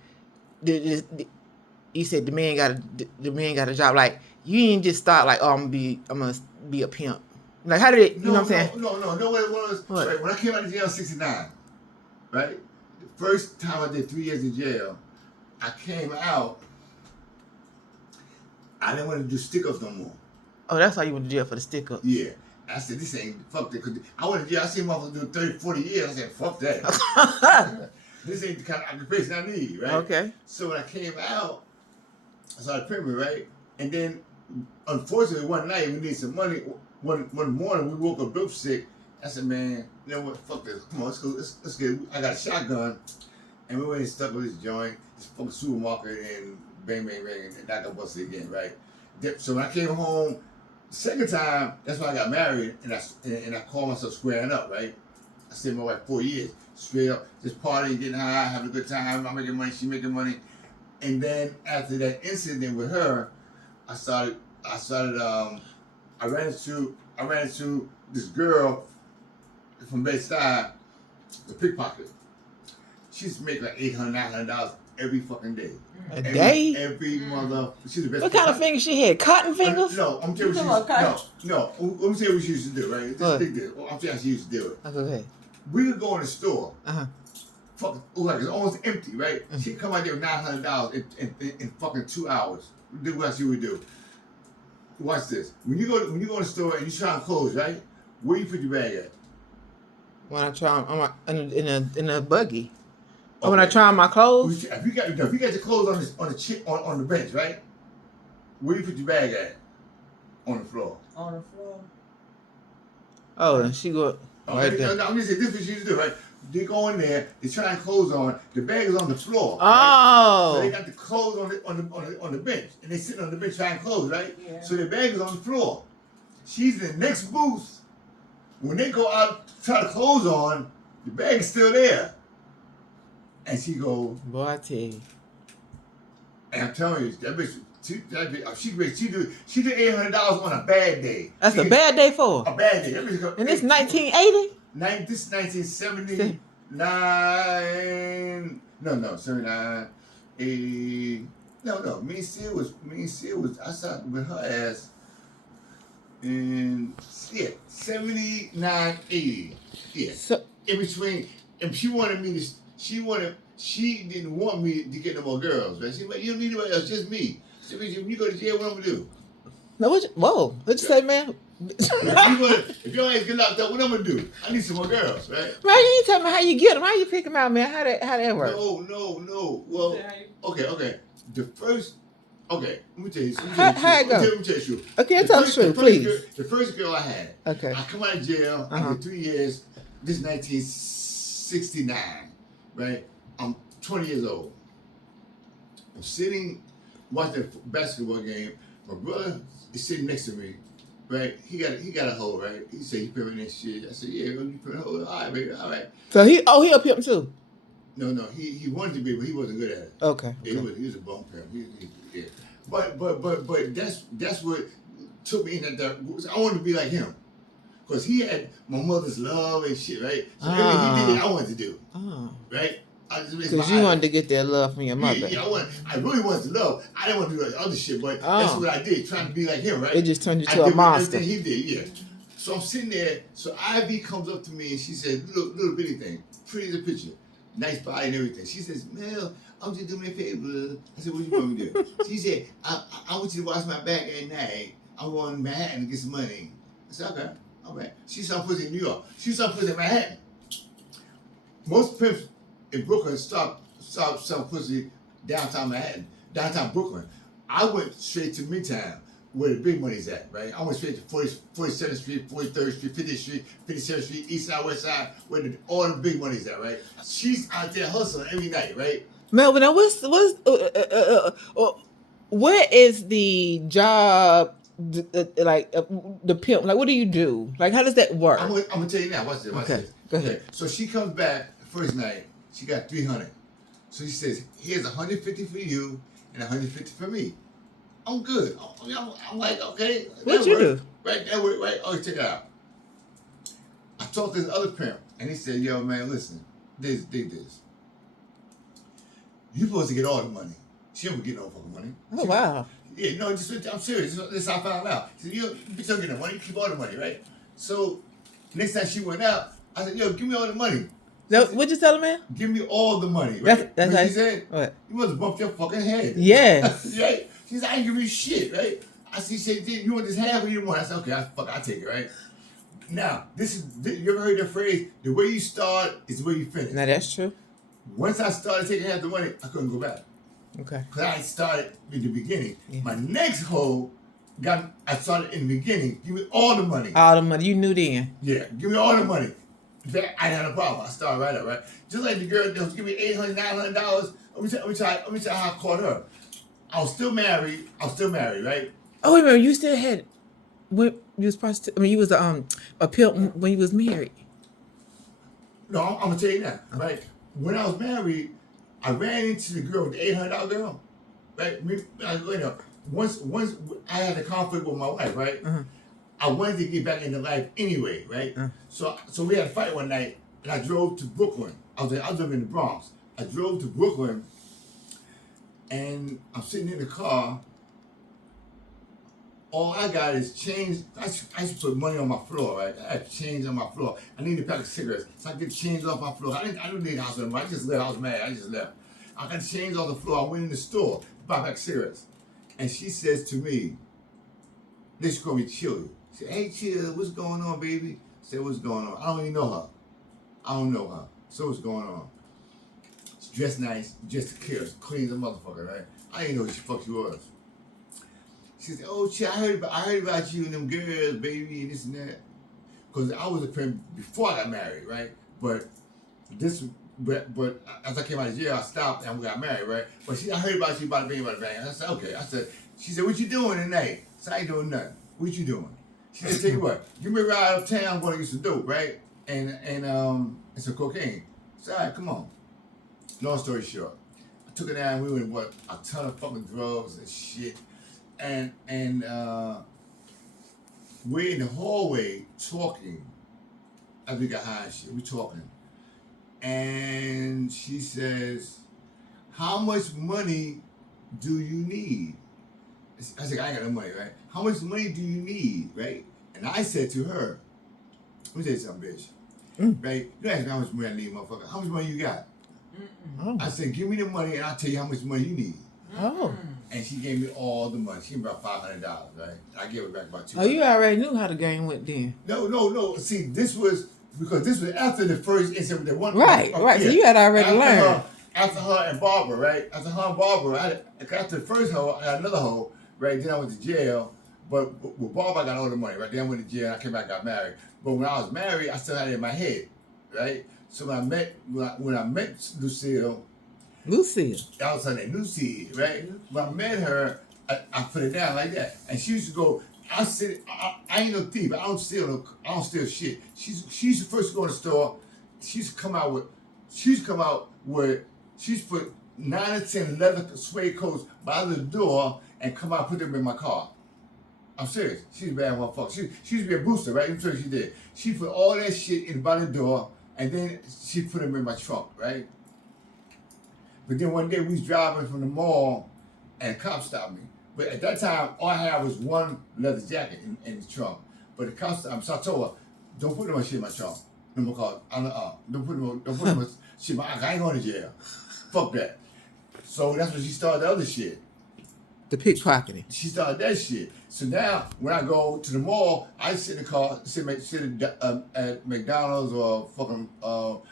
you said the man got a job. Like you didn't just start like, oh, I'm gonna be a pimp. Like how did it? You know what I'm saying? No. What it was? What? Right, when I came out of jail in '69, right? The first time I did 3 years in jail, I came out. I didn't want to do stick-ups no more. Oh, that's why you went to jail, for the stick-up. Yeah. I said, this ain't, fuck that. I went to jail, I seen motherfuckers do 30, 40 years. I said, fuck that. This ain't the kind of occupation I need, right? Okay. So when I came out, I started pimping, right? And then, unfortunately, one night we needed some money. One morning we woke up real sick. I said, man, you know what? Fuck this. Come on, let's go. Let's get. I got a shotgun, and we went and stuck with this joint, this fucking supermarket, and bang, and I got busted again, right? So when I came home, the second time, that's when I got married, and I called myself squaring up, right? I stayed with my wife 4 years, straight up, just partying, getting high, having a good time. I'm making money, she making money, and then after that incident with her, I ran into this girl from Bed-Stuy, the pickpocket. She's making like $800, $900 every fucking day. A day? Every mother. She's the best. What kind of fingers she had? Cotton fingers? No, I'm telling you what she No. Let me tell you what she used to do, right? Just think this. I'm telling you how she used to do it. Okay. We would go in the store. Fuck, like it's almost empty, right? She'd come out there with $900 in fucking 2 hours. Do what she would do. Watch this. When you go in the store and you try on clothes, right? Where you put your bag at? When I try them, in a buggy. Okay. When I try on my clothes. If you got your clothes on the bench, right? Where you put your bag at? On the floor. On the floor. Oh, and she go right there. No, I'm just saying this is what she used to do, right? they go in there, they try and clothes on. The bag is on the floor. Oh. Right? So they got the clothes on the bench, and they sitting on the bench trying clothes, right? Yeah. So the bag is on the floor. She's in the next booth. When they go out to try the clothes on, the bag is still there. And she goes, Boy, I tell you. and I'm telling you, that bitch, she did $800 on a bad day. That's a bad day for her. A bad day. That bitch go, And it's 1980? This is 1979. No, 79. 80. No. Me and Sia was. I started with her ass in 79, 80. Yeah. So, In between, and she didn't want me to get no more girls, right? She said, you don't need anybody else, just me. She said, when you go to jail, what I'm gonna do? no, what'd you say, man? If your ass get locked up, what I'm gonna do? I need some more girls, right? Man, you ain't telling me how you get them. How you pick them out, man? How that work? No. Well, okay. Let me tell you. How it go? Let me tell you. Okay, tell the truth, please. The first girl I had. Okay. I come out of jail after 3 years. This is 1969, right? I'm 20 years old. I'm sitting watching a basketball game. My brother is sitting next to me, right? He got a hoe, right? He said he pimping that shit. I said, yeah, you pimping a hoe. All right, baby, all right. So he a pimp too. No, he wanted to be, but he wasn't good at it. Okay. Yeah, he was a bum pimp. Yeah. But that's what took me in that. I wanted to be like him, cause he had my mother's love and shit, right? So everything he did, I wanted to do, right? Because you wanted to get that love from your mother. Yeah, I really wanted to love. I didn't want to do that other shit, but that's what I did, trying to be like him, right? It just turned you to a monster. Everything he did, yeah. So I'm sitting there. So Ivy comes up to me and she said, little bitty thing, pretty as a picture, nice body and everything. She says, Mel, I want you to do me a favor. I said, what you want me to do? She said, I want you to wash my back at night. I'm going to Manhattan to get some money. I said, okay, all right. She saw pussy in New York. She saw pussy in Manhattan. Most pimps in Brooklyn stop selling pussy downtown Manhattan, downtown Brooklyn. I went straight to Midtown, where the big money's at, right? I went straight to 47th Street, 43rd Street, 50th Street, 57th Street, East Side, West Side, where all the big money's at, right? She's out there hustling every night, right? Melvin, now what is the job, the pimp? Like, what do you do? Like, how does that work? I'm gonna tell you now. Watch this. Okay, go ahead. Okay. So she comes back first night. She got 300. So she says, "Here's 150 for you and 150 for me." I'm good. I'm like, okay. What you do? Right, that work, right? Oh, check it out. I talked to this other pimp, and he said, "Yo, man, listen, dig this. You supposed to get all the money. She don't get no fucking money." Oh, wow. Yeah, no, I'm serious. This is how I found out. He said, "You bitch don't get no money. You keep all the money, right?" So next time she went out, I said, "Yo, give me all the money." No, what'd you tell him, man? Give me all the money, right? That's what like, she said. What? You must have bumped your fucking head. Yes. Right? She said, "I ain't give you shit," right? She said, "You want this half or you want?" I said, "Okay, I'll take it," right? Now, you ever heard that phrase? The way you start is the way you finish. Now that's true. Once I started taking half the money, I couldn't go back. Okay. Because I started in the beginning. Yeah. My next hoe I started in the beginning. Give me all the money. All the money. You knew then. Yeah, give me all the money. I didn't have a problem. I started right up, right? Just like the girl that was giving me $800, $900. Let me tell you how I caught her. I was still married, right? Oh, wait a minute. You still had, when you was you was a pimp when you was married. No, I'm going to tell you now, right? When I was married, I ran into the girl, the $800 girl, right? Once I had a conflict with my wife, right? Uh-huh. I wanted to get back into life anyway, right? So we had a fight one night, and I drove to Brooklyn. I was living in the Bronx. I drove to Brooklyn, and I'm sitting in the car. All I got is change. I used to put money on my floor, right? I had change on my floor. I needed a pack of cigarettes, so I get change off my floor. I didn't need a house anymore. I just left. I was mad. I just left. I got change off the floor. I went in the store to buy a pack of cigarettes, and she says to me, then she called me Chill. She said, "Hey, Chill, what's going on, baby?" I said, "What's going on?" I don't even know her. I don't know her. So what's going on? She's dressed nice, dressed to kill, clean as a motherfucker, right? I didn't know who the fuck she was. She said, "Oh, Chill, I heard about you and them girls, baby, and this and that." Because I was a pimp before I got married, right? But but as I came out of jail, I stopped and we got married, right? But I heard about you about the bang. I said, okay. She said, what you doing tonight? I said, I ain't doing nothing. What you doing? She said, tell you what, give me a ride out of town. I'm gonna get some dope, right? And some cocaine. I said, all right, come on. Long story short, I took her down. We went and bought a ton of fucking drugs and shit, and we're in the hallway talking. As we got high and shit, we talking. And she says, how much money do you need? I said, I ain't got no money, right? How much money do you need, right? And I said to her, let me tell you something, bitch. Right? You ask me how much money I need, motherfucker. How much money you got? Oh. I said, give me the money and I'll tell you how much money you need. Oh. And she gave me all the money. She gave me about $500, right? I gave her back about $200. Oh, you already knew how the game went then. No. See, this was after the first incident with the one. Right. So you had already learned. After her and Barbara, right? After her and Barbara, after the first hoe, I got another hoe, right? Then I went to jail. But with Barbara, I got all the money, right? Then I went to jail and I came back and got married. But when I was married, I still had it in my head, right? So when I met Lucille, I was her name, Lucy, right? When I met her, I put it down like that. And she used to go, I ain't no thief. I don't steal shit. She's the first to go in the store. She's put 9 or 10 leather suede coats by the door and come out and put them in my car. I'm serious. She's a bad motherfucker. She used to be a booster, right? I'm sure she did. She put all that shit in by the door and then she put them in my trunk, right? But then one day we was driving from the mall and a cop stopped me. But at that time, all I had was one leather jacket in the trunk. But the cop stopped me. So I told her, don't put no shit in my trunk. No more cars. Don't put no shit in my I ain't going to jail. Fuck that. So that's when she started the other shit. The pickpocketing. She started that shit. So now, when I go to the mall, I sit in the car, sit at McDonald's or fucking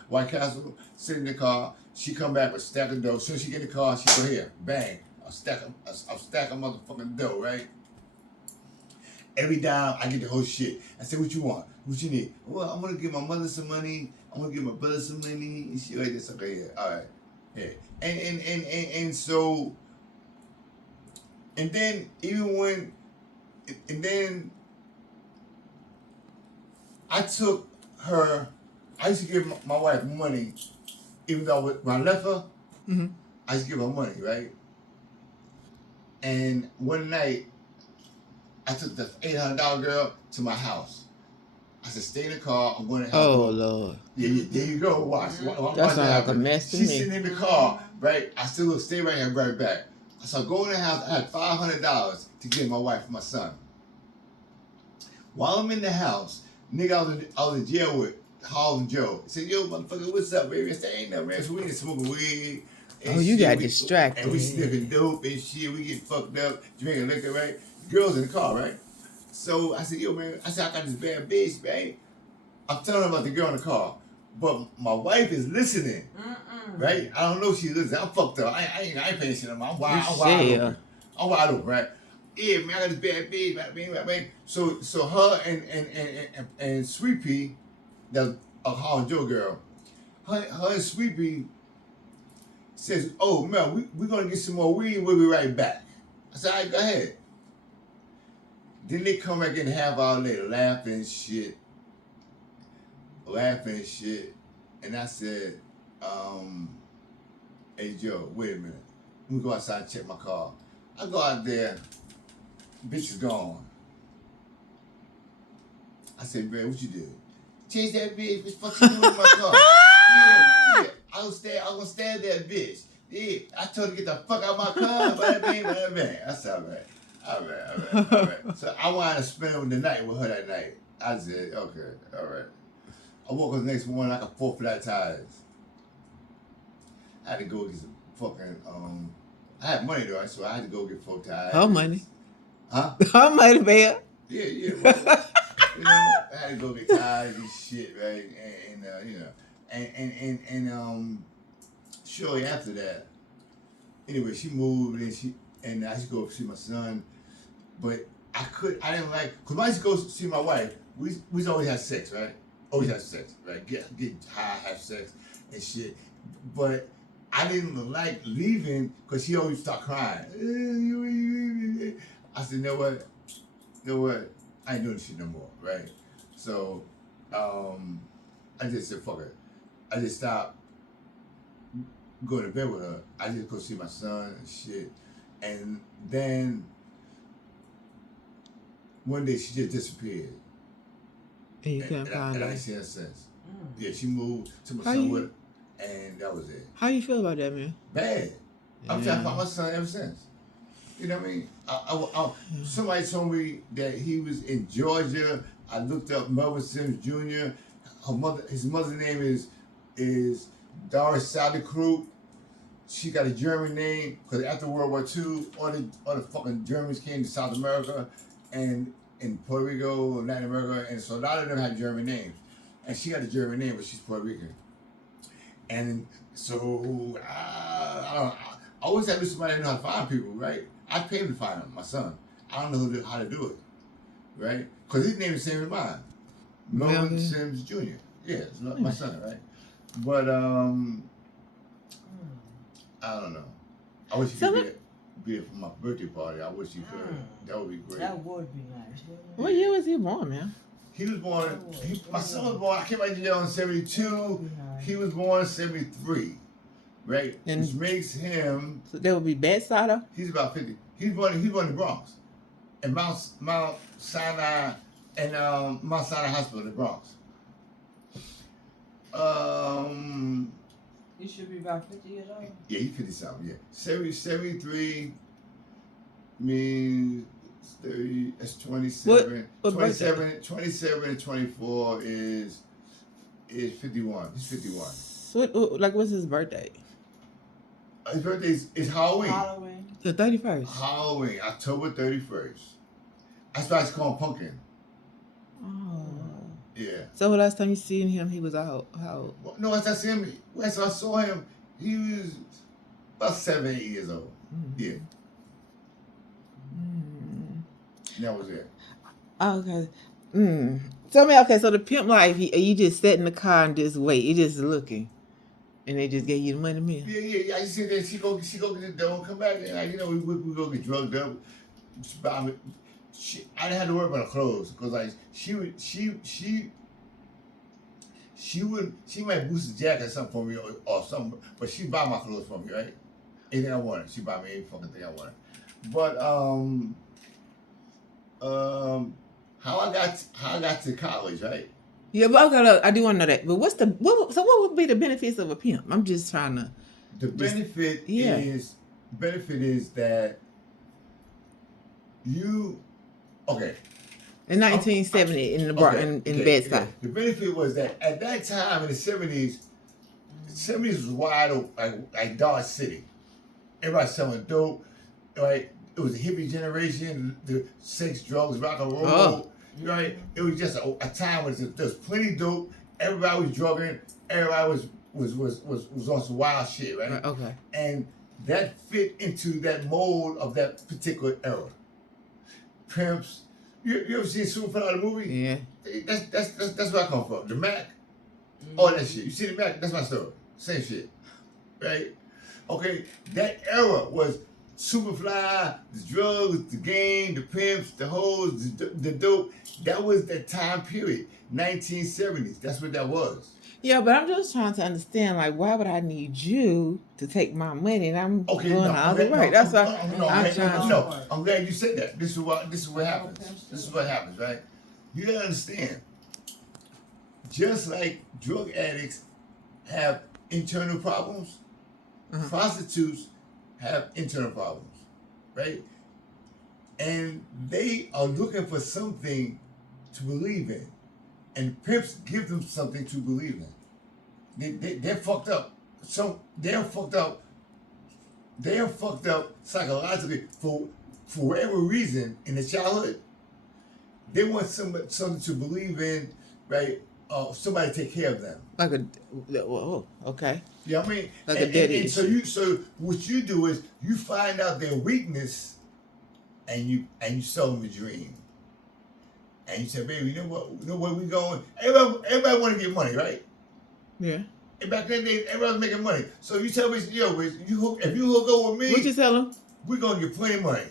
White Castle, sit in the car. She come back with a stack of dough. As soon as she get in the car, she go here, bang, I'll stack of motherfucking dough, right? Every dime, I get the whole shit. I say, what you want? What you need? Well, I'm gonna give my mother some money. I'm gonna give my brother some money. And shit like this. Okay, yeah, all right, yeah. And so, and then I took her. I used to give my wife money, even though when I left her, I used to give her money, right? And one night, I took the $800 girl to my house. I said, stay in the car. I'm going to help her. Oh, Lord. Yeah, there you go. Watch. That's not like a mess to me. She's sitting in the car, right? I still will stay right here, right back. So I go in the house. I had $500 to give my wife and my son. While I'm in the house, nigga I was in jail with Harlem Joe. He said, yo, motherfucker, what's up, baby? I said, ain't no man. So we didn't smoke weed. Oh, you got distracted. And we sniffing dope and shit. We get fucked up, drinking liquor, right? Girls in the car, right? So I said, yo, man, I got this bad bitch, man. I'm telling her about the girl in the car. But my wife is listening, right? I don't know if she's listening. I'm fucked up. I ain't paying shit. I'm wide open, right? Yeah, man, I got this bad bitch, man. So her and Sweet Pea, that's a Harlem Joe girl, her and Sweet Pea says, oh, man, we're going to get some more weed. We'll be right back. I said, all right, go ahead. Then they come back in half hour later, laughing shit. And I said, hey, Joe, wait a minute. Let me go outside and check my car. I go out there, bitch is gone. I said, man, what you did? Change that bitch. What the fuck you doing in my car? Yeah. I was gonna stand that bitch. Yeah. I told her to get the fuck out of my car. Bang. I said, all right. So I wanted to spend the night with her that night. I said, okay, all right. I woke up the next morning, I got 4 flat tires. I had to go get some fucking, I had money though, so I had to go get 4 tires. How money? Huh? How money, man? Yeah. Well, I had to go get tires and shit, right? And shortly after that, anyway, she moved and I used to go see my son, but I didn't like, cause when I used to go see my wife, we always had sex, right? Always have sex, right? Get high, have sex. and shit. But I didn't like leaving because he always start crying. I said, you know what? I ain't doing this shit no more, right? So, I just said, fuck it. I just stopped going to bed with her. I just go see my son and shit. And then one day she just disappeared. And you couldn't and find I her. ain't seen her since. Yeah, she moved to my son with her, and that was it. How you feel about that, man? Bad. I'm trying to find my son ever since. You know what I mean? Somebody told me that he was in Georgia. I looked up Melvin Sims Jr. His mother's name is Doris Sadekroop. She got a German name because after World War II, all the fucking Germans came to South America and in Puerto Rico, Latin America, and so a lot of them had German names. And she got a German name, but she's Puerto Rican. And so I always have to somebody know how to find people, right? I pay him to find them, my son. I don't know how to do it, right? Because his name is the same as mine, Melvin Sims Jr. Yeah, it's my son, right? But I don't know. I wish you could be there for my birthday party. I wish you could. That would be great. That would be nice. What year was he born, man? He was born. My son was born. I came out of jail in '72. He was born in '73, right? And which makes him. So that would be bedside. He's about 50. He's born in the Bronx, and Mount Sinai and Mount Sinai Hospital in the Bronx. He should be about 50 years old. Yeah, he's 50 something. Yeah, 73 means 30. That's 27. What 27 and 24 is 51. He's 51. So what's his birthday? His birthday is Halloween. The 31st. Halloween, October 31st. That's why it's called Pumpkin. Oh. Yeah. So the last time you seen him, he was how old? Well, no, as I saw him, he was about 7, 8 years old. Mm-hmm. Yeah. Mm-hmm. That was it. Okay. Tell me, okay, so the pimp life, you just sat in the car and just wait. You just looking. And they just gave you the money, man. Yeah. I just sit there. She go get the dough and come back, and we go get drugged up. I didn't have to worry about her clothes because she might boost a jacket or something for me or something, but she buy my clothes for me, right? Anything I wanted, she buy me any fucking thing I wanted. But how I got to college, right? Yeah, but okay, I do want to know that. But what would be the benefits of a pimp? I'm just trying to. The benefit is that you in 1970 in the bar in Bed-Stuy. The benefit was that at that time in the 70s was wide open, like Dodge City. Everybody selling dope, right? It was a hippie generation, the sex, drugs, rock and roll, right? It was just a time when there was plenty of dope. Everybody was drugging. Everybody was on some wild shit, right? Okay. And that fit into that mold of that particular era. Pimps. You ever seen Superfly the movie? Yeah. That's where I come from. The Mac, all that shit. You see the Mac? That's my story. Same shit, right? Okay, that era was Superfly, the drugs, the game, the pimps, the hoes, the dope. That was that time period, 1970s. That's what that was. Yeah, but I'm just trying to understand, like, why would I need you to take my money and I'm doing the other way? That's why I'm trying. No, I'm glad you said that. This is what happens. This is what happens, right? You gotta understand. Just like drug addicts have internal problems, prostitutes have internal problems, right? And they are looking for something to believe in. And pimps give them something to believe in. They're fucked up. So they're fucked up. They are fucked up psychologically for whatever reason in their childhood. They want something to believe in, right? Somebody to take care of them. Okay. You know what I mean? Like a daddy. And so what you do is you find out their weakness, and you sell them a dream. And you say, baby, you know where we going? Everybody want to get money, right? Yeah. And back then, everybody was making money. So you tell me, yo, if you hook up with me, What you tell him? we're gonna get plenty of money.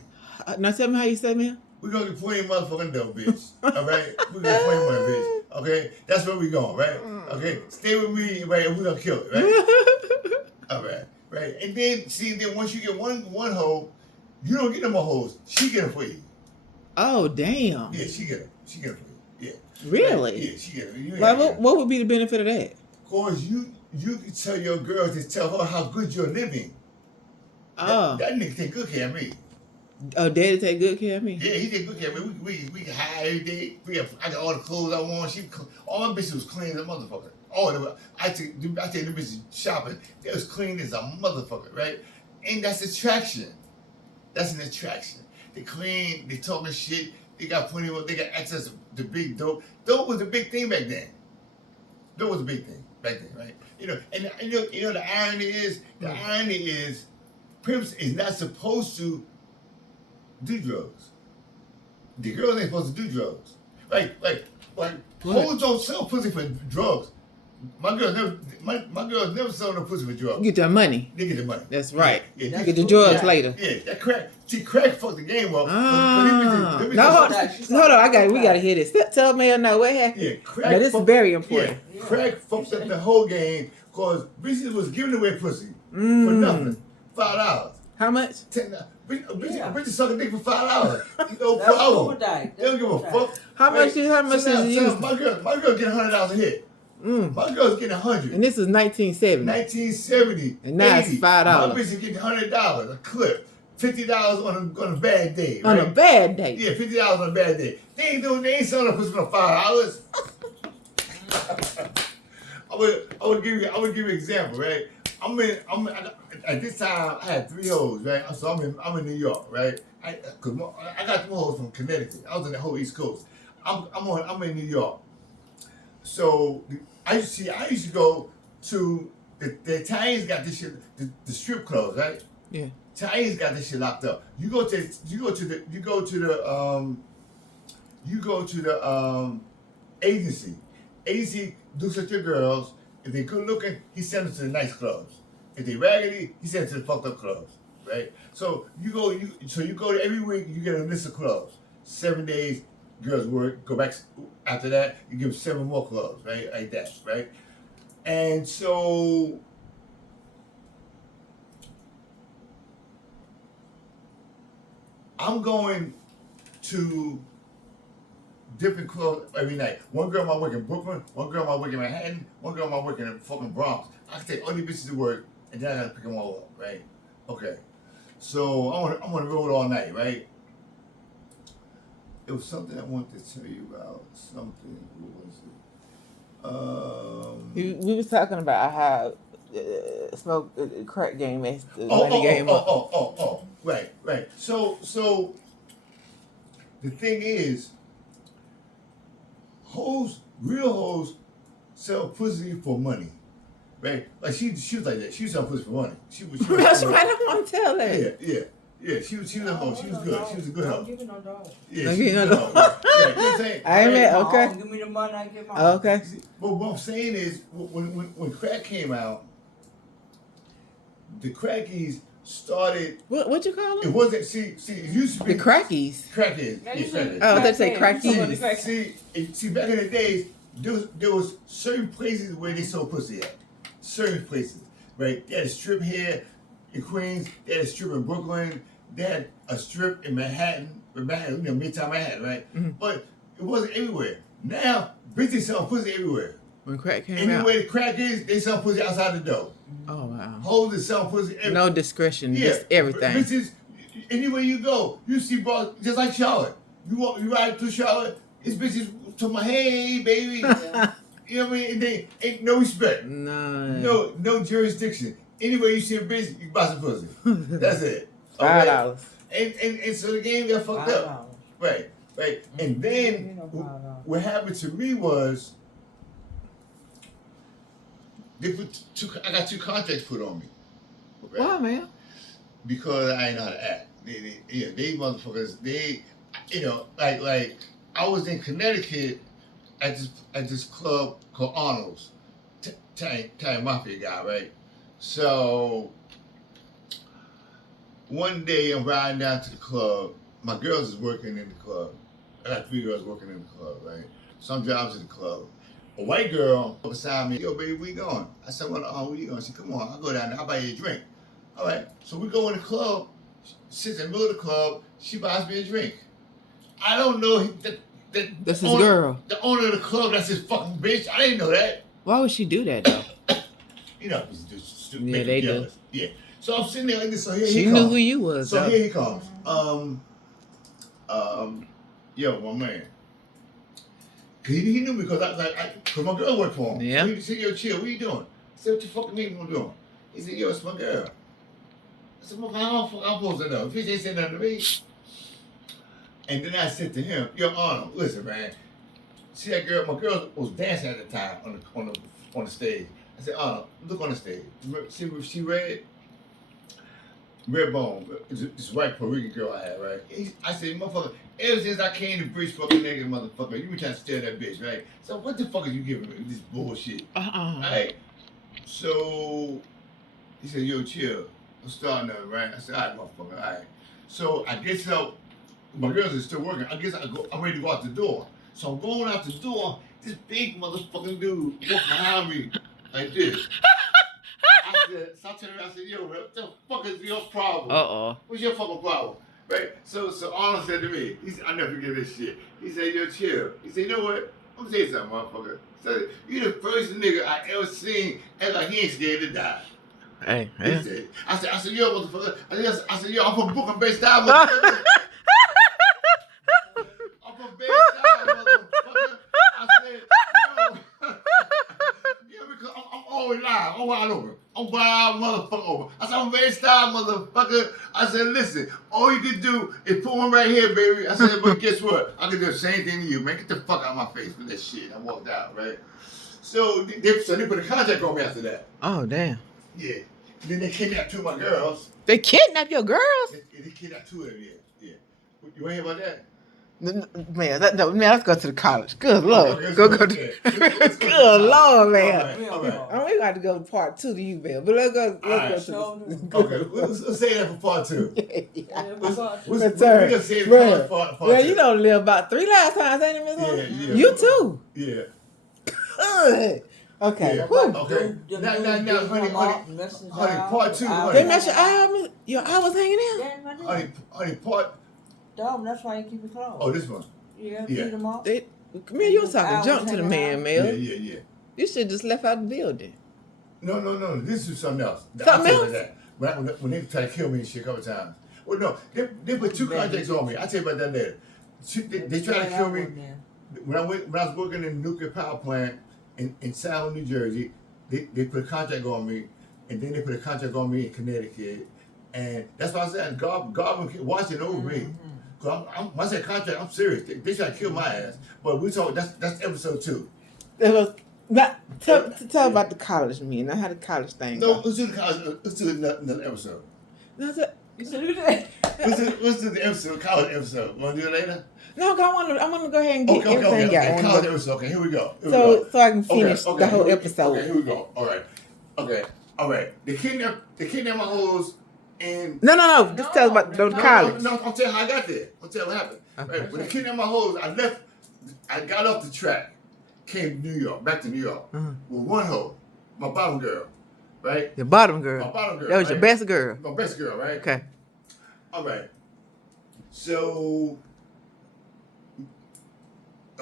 Now tell me how you say, man. We're gonna get plenty of motherfucking dough, bitch. All right, we're gonna get plenty of money, bitch. Okay, that's where we going, right? Okay, stay with me, right? And we're gonna kill it, right? All right, right. And then then once you get one hoe, you don't get no more hoes. She get them for you. Oh, damn. Yeah, she get them. She get them for you. Yeah. Really? Right? Yeah, she get them. Like, what would be the benefit of that? Cause you can tell your girl to tell her how good you're living. Oh. That nigga take good care of me. Oh, daddy take good care of me? Yeah, he take good care of me. We can hide every day. I got all the clothes I want. All my bitches was clean as a motherfucker. All of them. I take the bitches shopping. They was clean as a motherfucker, right? And that's attraction. That's an attraction. They clean, they talking shit, they got plenty of, they got access to big dope. Dope was a big thing back then. Dope was a big thing back then, right? You know, and you know the irony is, pimps is not supposed to do drugs. The girls ain't supposed to do drugs. Like hoes don't sell pussy for drugs. My girls never sell no pussy for drugs. Get their money. They get the money. That's right. Yeah, get the drugs later. Yeah, that crack. See, crack fucked the game up. No, hold on. We gotta hear this. Tell me now what happened. Yeah, crack. Now, this is very important. Yeah, crack fucked up the whole game because bitches was giving away pussy for nothing. $5. How much? $10. Bitches sucking dick for $5. No That's problem. They They don't give a fuck. How much is it used? My girl getting $100 a hit. My girl's getting $100. And this is 1970. 1970. And now it's $5. My bitch is getting $100 a clip. $50 on a bad day. On right? a bad day. Yeah, $50 on a bad day. They ain't selling no pussy for $5. I would give you an example, right? At this time I had 3 hoes, right? So I'm in New York, right? I got 2 hoes from Connecticut. I was in the whole East Coast. I'm in New York. So I used to go to the Italians got this shit, the strip clubs, right? Yeah. Italians got this shit locked up. You go to the agency. Agency looks at your girls. If they good looking, he sends them to the nice clubs. If they raggedy, he sends them to the fucked up clubs, right? So you go there every week. You get a list of clubs. 7 days, girls work. Go back after that. You give 7 more clubs, right? Like that, right? And so I'm going to different clubs every night. One girl might work in Brooklyn, one girl might work in Manhattan, one girl might work in fucking Bronx. I can take all these bitches to work, and then I gotta pick them all up, right? Okay. So I'm on the road all night, right? It was something I wanted to tell you about. Something. What was it? We was talking about how smoke crack game makes the money game up. Right. So the thing is, real hoes sell pussy for money, right? Like she was like that. She was selling pussy for money. She was That's why I don't want to tell that. Yeah. She was a hoe. She was good. She was a good hoe. Don't give me no dog. Yeah, Don't she give was me a no good dog. hoe. Yeah, you know what I'm saying? I ain't okay. Give me the money, I get mine. Okay. But what I'm saying is, when crack came out, the crackies started. What you call them? It wasn't. See. It used to be The crackies. Crackheads. Yeah, Yeah, crackheads. Oh, they say crackies. See, back in the days, there was certain places where they sold pussy at. Certain places, right? They had a strip here in Queens. They had a strip in Brooklyn. They had a strip in Manhattan, Midtown Manhattan, right? Mm-hmm. But it wasn't everywhere. Now, bitches sell pussy everywhere. When crack came out. Anywhere the crack is, they sell pussy outside the door. Oh, wow. Hoes is selling pussy everywhere. No discretion, just everything. Bitches, anywhere you go, you see bros, just like Charlotte. You ride through Charlotte, it's bitches to my hey baby. Yeah. You know what I mean? And they ain't no respect. No jurisdiction. Anywhere you see a bitch, you buy some pussy. That's it. Okay? $5. And so the game got fucked up. Right. And then what happened to me was I got 2 contracts put on me. Okay? Why, man? Because I ain't know how to act. They motherfuckers, like I was in Connecticut at this club called Arnold's. Italian mafia guy, right? So one day I'm riding down to the club. My girls is working in the club. I got 3 girls working in the club, right? So I'm driving to the club. A white girl beside me, yo, baby, where you going? I said, well, where you going? She said, come on, I'll go down there. I'll buy you a drink. All right. So we go in the club. She sits in the middle of the club. She buys me a drink. I don't know that That's his girl. The owner of the club, that's his fucking bitch. I didn't know that. Why would she do that, though? You know, it's just stupid. Yeah, they do. Yeah. So I'm sitting there like this. So here She he knew comes. who you was. So though. here he comes. Yo, my man. He knew me because cause my girl worked for him. Yeah. So he said, yo, chill, what you doing? I said, what you fucking mean I'm doing? He said, yo, it's my girl. I said, well, how the fuck I'm supposed to know? If he ain't saying nothing to me. And then I said to him, yo, Arnold, listen, man. See that girl? My girl was dancing at the time on the stage. I said, Arnold, look on the stage. See what she read? Redbone, this white Puerto Rican girl I had, right? I said, motherfucker, ever since I came to Bridge fucking nigga, motherfucker, you been trying to steal that bitch, right? So what the fuck are you giving me? This bullshit. Right? So he said, yo, chill. I'm starting up, right? I said, all right, motherfucker, all right. So I guess my girls are still working. I guess I'm ready to go out the door. So I'm going out the door. This big motherfucking dude walks behind me like this. So I turned around and said, yo, what the fuck is your problem? What's your fucking problem? Right? So Arnold said to me, I'll never forget this shit. He said, yo, chill. He said, you know what? I'm gonna tell you something, motherfucker. So, you the first nigga I ever seen act like he ain't scared to die. Hey, He said, I said, yo, motherfucker. I said, yo, I'm from Brooklyn based style, motherfucker. I'm from based style, motherfucker. I said, yo. Yeah, because I'm always live. I'm wide open. I'm wild motherfucker over. I said, I'm very style motherfucker. I said, listen, all you can do is put one right here, baby. I said, but guess what? I can do the same thing to you, man. Get the fuck out of my face with that shit. I walked out, right? So they put a contract on me after that. Oh, damn. Yeah. And then they kidnapped 2 of my girls. They kidnapped your girls? They kidnapped 2 of them, yeah. You ain't hear about that? Man, let's go to the college. Good Lord. Okay, Go to to Good Lord, man. Okay. We got to go to part 2 to you, Bill. But let's go to Okay, let's say that for part 2. We're gonna save part 2. Well, you don't live about 3 last times, ain't it, Miss Holmes? Yeah. You too. Yeah. Good. Okay. Yeah. Whew. Okay. Now, honey, part 2. Honey. They messed your eye was hanging out? Honey, part... Dog, that's why you keep it closed. Oh, this one? Yeah, Yeah. feed them off. Mel, you was talking junk to the man, Mel. Yeah. You should just left out the building. No. This is something else. Something else? That. When they tried to kill me and shit a couple times. Well, no, they put 2 contracts on me. I'll tell you about that later. They tried to kill me. When I was working in the nuclear power plant in Salem, New Jersey, they put a contract on me, and then they put a contract on me in Connecticut. And that's why I said, God watching over me. Cause when I say contract, I'm serious. They try to kill my ass. But we told that's episode 2. Tell about the college meeting. I had a college thing. No, let's do the college. Let's do another episode. Let's do the episode, college episode. Want to do it later? No, I want to go ahead and get everything out. College episode. Okay, here we go. So I can finish the whole episode. Okay, here we go. All right. They kidnapped my hoes. And no. Just tell us about the college. No, I'll tell you how I got there. I'll tell you what happened. Okay. Right, when they kidnapped my hoes, I got off the track, came to New York, back to New York, with one hoe, my bottom girl, right? Your bottom girl. My bottom girl. That was right? your best girl. My best girl, right? Okay. All right. So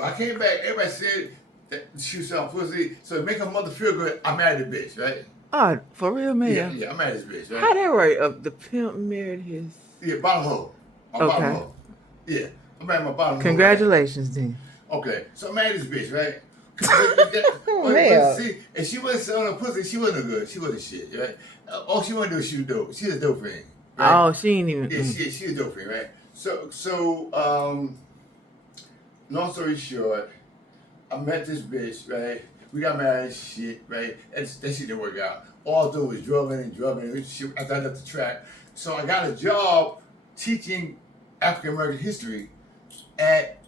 I came back. Everybody said that she was selling pussy. So to make her mother feel good, I married the bitch, right? Oh, for real, man? Yeah, I married this bitch, right? How that work? The pimp married his... Yeah, bottom hoe. Bottom hoe. Yeah, I married my bottom hoe. Congratulations, then. Okay, so I married this bitch, right? But see, if she wasn't selling her pussy, she wasn't good. She wasn't shit, right? All she wanted to do was she was dope. She's a dope fiend. Right? Oh, she ain't even... Yeah, she's a dope fiend, right? So, long story short, I met this bitch, right? We got married and shit, right? That shit didn't work out. All I do was drugging. After I left the track. So I got a job teaching African American history at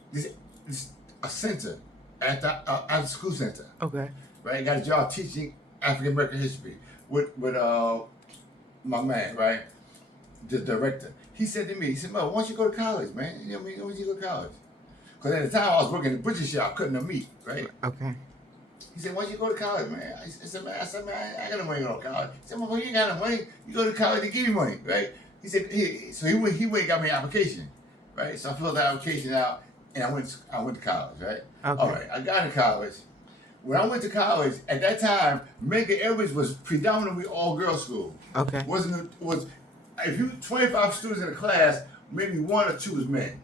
a center, at the school center. Okay. right? Got a job teaching African American history with my man, right? The director. He said to me, he said, "Mo, why don't you go to college, man? You know what I mean? Why don't you go to college?" Because at the time I was working in the butcher shop cutting the meat, right? Okay. He said, "Why don't you go to college, man?" I said, "Man, I got no money to go to college." He said, "Well, you ain't got no money. You go to college, they give you money, right?" He said, so he went and got me an application, right? So I filled that application out, and I went to college, right? Okay. All right, I got into college. When I went to college, at that time, Medgar Evers was predominantly all-girls school. Okay. Was if you 25 students in a class, maybe 1 or 2 was men.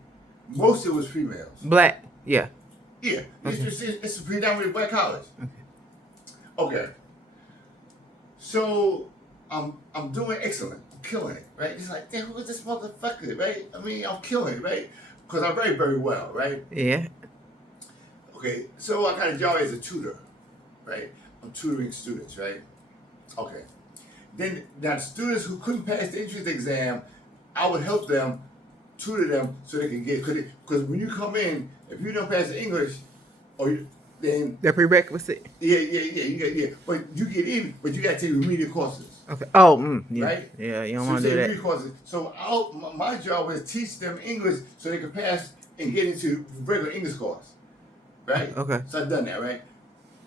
Most of it was females. Black. Yeah. Yeah, Okay. it's a predominantly black college. Okay. So I'm doing excellent. I'm killing it, right? It's like, damn, who is this motherfucker, right? I mean, I'm killing it, right? Because I write very well, right? Yeah. Okay, so I got a job as a tutor, right? I'm tutoring students, right? Okay. Then now the students who couldn't pass the entrance exam, I would help them, tutor them so they can get, because when you come in, if you don't pass the English, then The prerequisite. Yeah. But you get in, but you got to take remedial courses. Okay. Oh, yeah. Right? Yeah, you don't So want to do that. remedial courses. So my job was to teach them English so they could pass and get into regular English course. Right? Okay. So I've done that, right?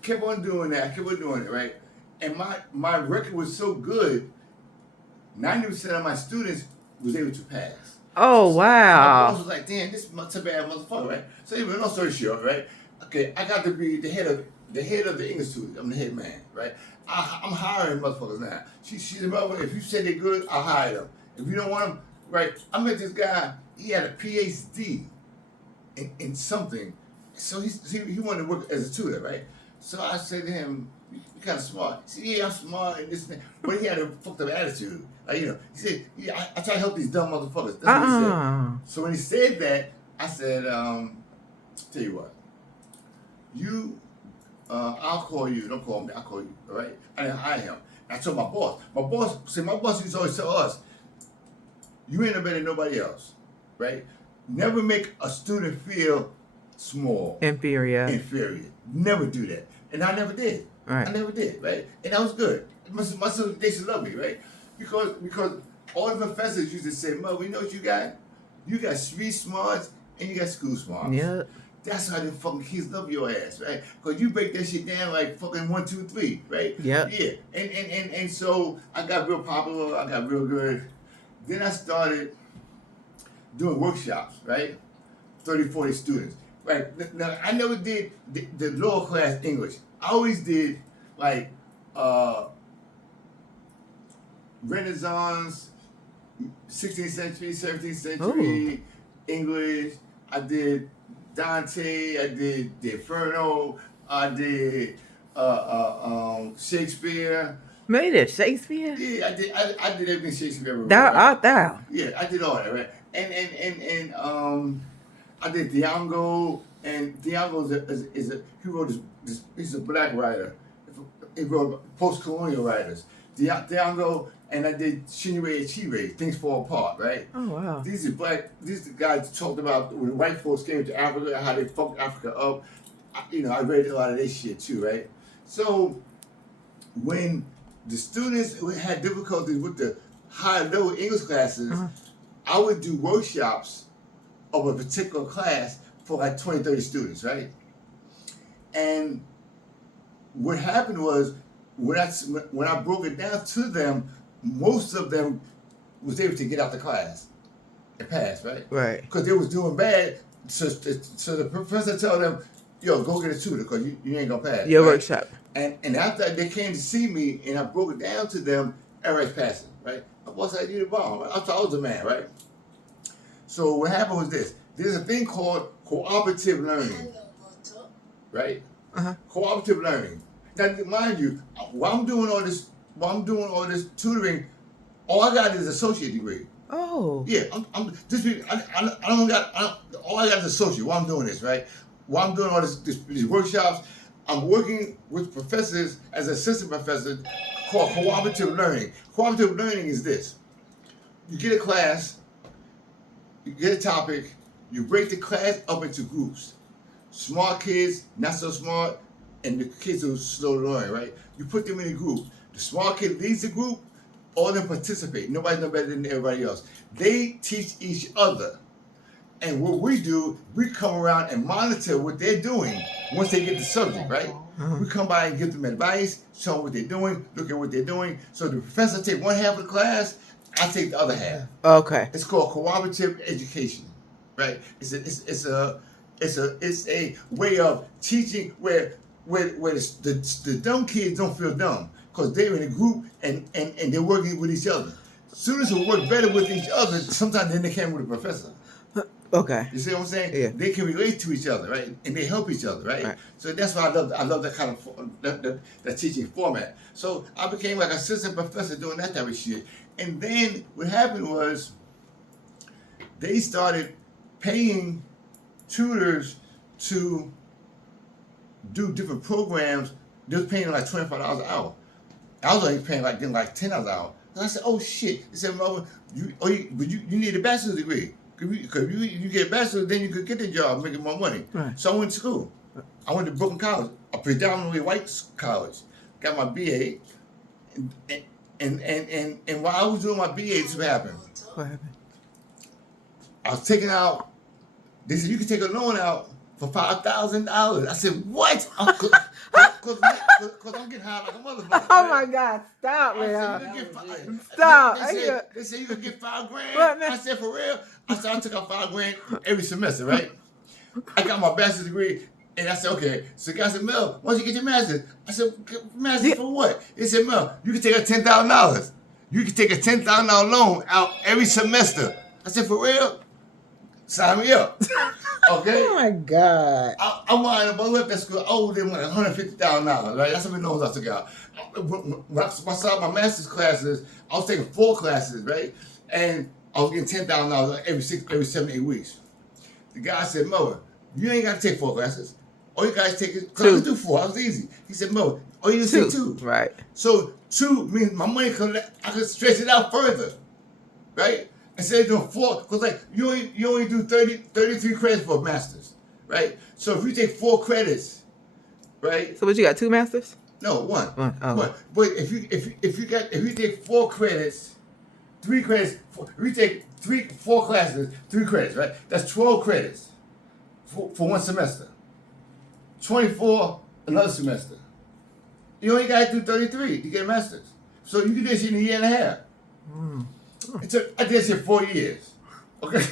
Kept on doing it, right? And my record was so good, 90% of my students was able to pass. Oh, So my boss wow. was like, damn, this is a bad motherfucker, right? So anyway, long story short, right? Okay, I got to be the head of the English tutor. I'm the head man, right? I'm hiring motherfuckers now. She's a motherfucker. If you say they're good, I'll hire them. If you don't want them, right? I met this guy. He had a PhD in something, so he wanted to work as a tutor, right? So I said to him, "You kind of smart." He said, "Yeah, I'm smart and this and that," but he had a fucked up attitude. Like, he said, "Yeah, I try to help these dumb motherfuckers." That's what he said. So when he said that, I said, "Tell you what, I'll call you. Don't call me. I'll call you. All right?" I didn't hire him. I told my boss. My boss used to always tell us, "You ain't no better than nobody else, right? Never make a student feel small, Inferior. Never do that." And I never did. Right. I never did, right? And that was good. My students, they should love me, right? Because all the professors used to say, "Mo, you know what you got? You got street smarts and you got school smarts." Yeah. That's how them fucking kids love your ass, right? Because you break that shit down like fucking 1, 2, 3, right? Yeah. Yeah. And so I got real popular. I got real good. Then I started doing workshops, right? 30, 40 students. Right. Now, I never did the lower class English. I always did like Renaissance, 16th century, 17th century English. I did Dante. I did the Inferno. I did Shakespeare. Made it Shakespeare? Yeah, I did everything Shakespeare ever wrote. Thou Right? art thou. Yeah, I did all that, right? And I did Django, and Django he wrote this. He's a black writer. He wrote post-colonial writers. Django, and I did Chinua Achebe, Things Fall Apart, right? Oh, wow. These are the guys talked about when white folks came to Africa, how they fucked Africa up. I read a lot of this shit too, right? So when the students who had difficulties with the high-level English classes, I would do workshops of a particular class for like 20, 30 students, right? And what happened was, when I broke it down to them, most of them was able to get out the class and pass, right? Right. Because they was doing bad, so the professor told them, "Yo, go get a tutor because you ain't gonna pass." Your right? workshop. And after they came to see me and I broke it down to them, everybody's passing, right? My boss said, "You the bomb." Right? I was the man, right? So what happened was this. There's a thing called cooperative learning, right? Cooperative learning. Now, mind you, while I'm doing all this tutoring, all I got is an associate degree. Oh. Yeah, all I got is associate while I'm doing this, right? While I'm doing all these workshops, I'm working with professors as assistant professor called cooperative learning. Cooperative learning is this. You get a class, you get a topic, you break the class up into groups. Smart kids, not so smart, and the kids who are slow learning, right? You put them in a group. The small kid leads the group. All of them participate. Nobody's no better than everybody else. They teach each other. And what we do, we come around and monitor what they're doing once they get the subject, right? We come by and give them advice, show them what they're doing, look at what they're doing. So the professor take one half of the class, I take the other half. Okay. It's called cooperative education, right? It's a way of teaching where the dumb kids don't feel dumb because they're in a group and they're working with each other. Students who work better with each other, sometimes then they can with the professor. Okay. You see what I'm saying? Yeah. They can relate to each other, right? And they help each other, right? So that's why I love that kind of that teaching format. So I became like assistant professor doing that type of shit. And then what happened was they started paying tutors to do different programs. They was paying like $25 an hour. I was only paying like $10 an hour. And I said, oh shit. They said, Mother, you need a bachelor's degree. Because you get a bachelor's, then you could get the job making more money. Right. So I went to school. I went to Brooklyn College, a predominantly white college. Got my BA. And while I was doing my BA, this is what happened. What happened? I was taking out, they said, you can take a loan out for $5,000. I said, what? Because I'm getting high like a motherfucker. Oh my God! Stop, man! Stop! They said you could get $5,000. I said, for real? I said, I took out $5,000 every semester, right? I got my bachelor's degree, and I said, okay. So the guy said, Mel, why don't you get your master's? I said, master's for what? He said, Mel, you can take a $10,000. You can take a $10,000 loan out every semester. I said, for real? Sign me up. Okay? Oh my God. I wound up, I left that school, I owed them like $150,000, right? That's how many loans I took out. When I started my master's classes, I was taking 4 classes, right? And I was getting $10,000 every 7, 8 weeks. The guy said, Mo, you ain't got to take 4 classes. All you guys take is, because I could do 4, I was easy. He said, Mo, all you need to take 2. Right. So 2 means my money I could stretch it out further, right? Instead of doing 4, because like you only do 33 credits for a master's, right? So if you take 4 credits, right? So what, you got 2 masters? No, 1. One. Oh. 1. But if you take 4 credits, 3 credits, if you take 4 classes, 3 credits, right? That's 12 credits for 1 semester. 24 another semester. You only got to do 33 to get a master's. So you can do this in a year and a half. I did that shit 4 years. Okay?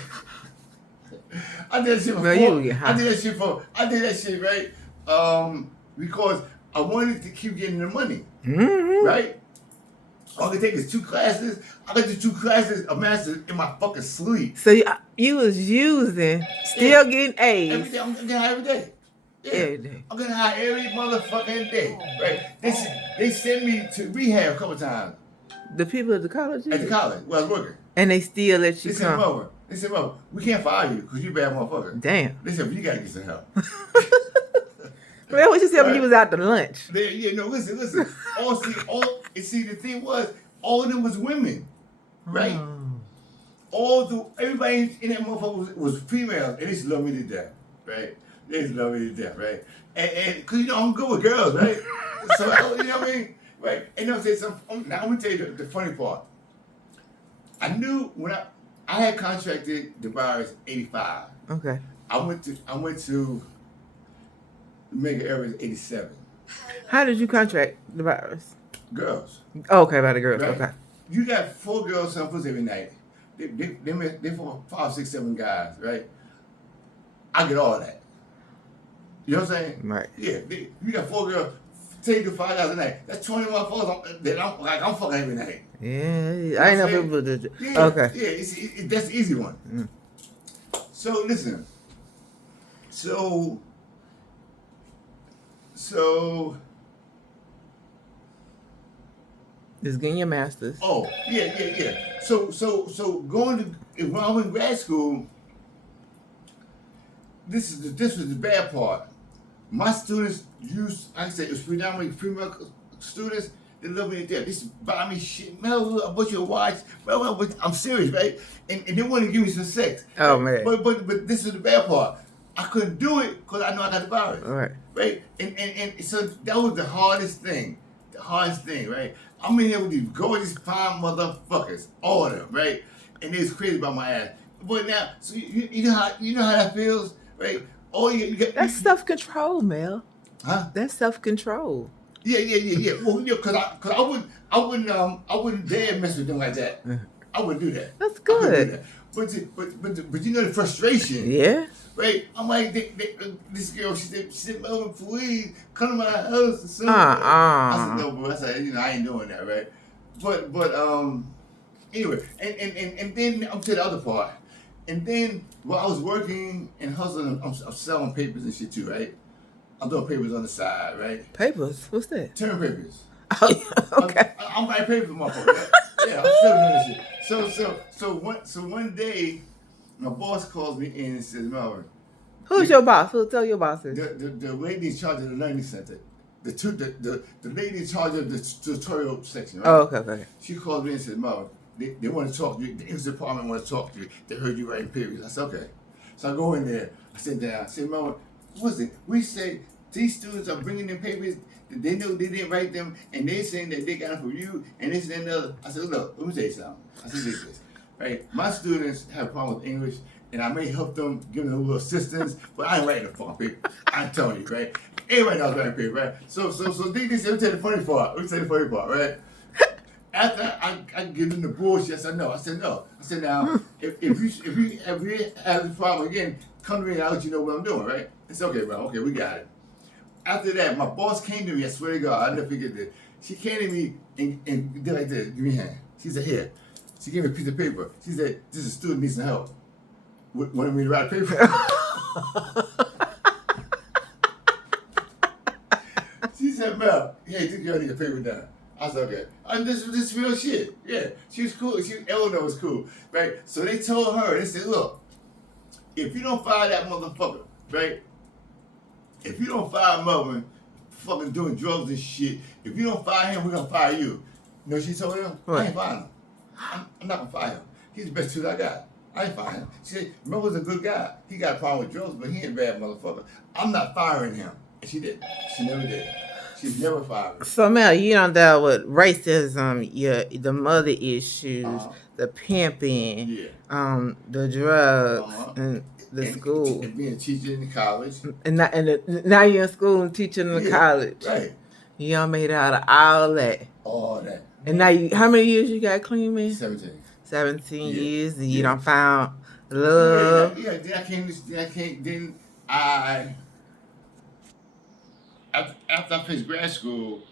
I did that shit for I did that shit, right? Because I wanted to keep getting the money. Mm-hmm. Right? All I could take is 2 classes. I could do 2 classes of master's in my fucking sleep. So you was using, still getting A's. Every day. I'm getting high every day. Yeah. Every day. I'm getting high every motherfucking day. Right? They sent me to rehab a couple times. The people at the college? At the college where I was working. And they still let you come? They said, Mo, we can't fire you because you a bad motherfucker. Damn. They said, well, you got to get some help. Well, what you said when you was out to lunch? Listen. The thing was, all of them was women, right? Everybody in that motherfucker was females, and they used to love me to death, right? They used to love me to death, right? And because, I'm good with girls, right? So, you know what I mean? Right? And I'm going to tell you the funny part. I knew when I had contracted the virus 85. Okay. I went to mega areas 87. How did you contract the virus? Girls. Oh, okay, by the girls. Right? Okay. You got 4 girls samples every night. They 4, 5, 6, 7 guys, right? I get all that. You know what I'm saying? Right. Yeah. You got 4 girls. Take the 5 guys a night. That's 20 motherfuckers I'm fucking every night. Yeah, I ain't know people did it. Yeah, okay. Yeah, that's the easy one. Mm. So listen. So just getting your master's. Oh, yeah. So when I was in grad school, this was the bad part. My students used, like I said, it was predominantly female students. They love me to death. They used to buy me shit. Mel, I bought you a watch. Well, I'm serious, right? And they wanted to give me some sex. Oh, man. But this is the bad part. I couldn't do it because I know I got the virus. Right. Right? And so that was the hardest thing. The hardest thing, right? I'm in here with these gorgeous, fine motherfuckers. All of them, right? And they was crazy about my ass. But now, so you know how that feels, right? That's self-control, Mel. Huh? That's self-control. Yeah. Well, cause I wouldn't dare mess with them like that. I wouldn't do that. That's I couldn't good. do that. But you know the frustration. Yeah. Right? I'm like, this girl, she said, Melvin, please come to my house. I said, no, bro. I said, I ain't doing that, right? But anyway, and then I'm to the other part. And then while I was working and hustling, I'm selling papers and shit too, right? I'm doing papers on the side, right? Papers? What's that? Term papers. Oh, okay. I'm writing papers, motherfucker. Right? Yeah, I'm still doing this shit. So one day, my boss calls me in and says, Melvin. Who's your boss? Tell your bosses. The lady in charge of the learning center. The lady in charge of the tutorial section, right? Oh, okay. She called me and said, Melvin, they want to talk to you. The English department want to talk to you. They heard you writing papers. I said, okay. So I go in there. I sit down. I said, Melvin, what's it? We say these students are bringing in papers. They know they didn't write them, and they're saying that they got them from you, and this and another. I said, look, let me tell you something. I said, this. Right? My students have a problem with English, and I may help them, give them a little assistance, but I ain't writing the fucking paper. I'm telling you, right? Everybody knows writing paper, right? So this, let me tell you the funny part, right? After I give them the bullshit, I said, no. I said, now, if you have this problem again, come to me and I'll let you know what I'm doing, right? It's okay, bro. Okay, we got it. After that, my boss came to me, I swear to God, I'll never forget this. She came to me and did like this, give me a hand. She said, here. She gave me a piece of paper. She said, this is student needs some help. Wanted me to write a paper? She said, Mel, hey, this girl needs a paper done. I said, okay. And this is real shit. Yeah, she was cool. Eleanor was cool, right? So they told her, they said, look, if you don't fire that motherfucker, right? If you don't fire Melvin, fucking doing drugs and shit, if you don't fire him, we're going to fire you. You know what she told him? I ain't firing him. I'm not going to fire him. He's the best dude I got. I ain't firing him. She said, Melvin's a good guy. He got a problem with drugs, but he ain't a bad motherfucker. I'm not firing him. And she did. She never did. She's never fired. So Mel, you don't deal with racism, the mother issues, the pimping, the drugs, and the school, and being a teacher in the college, and now you're in school and teaching in the college. Right. You all made out of all that. All that. And now how many years you got clean, man? 17. 17 years, and you don't found love. Yeah. Then I. After I finished grad school,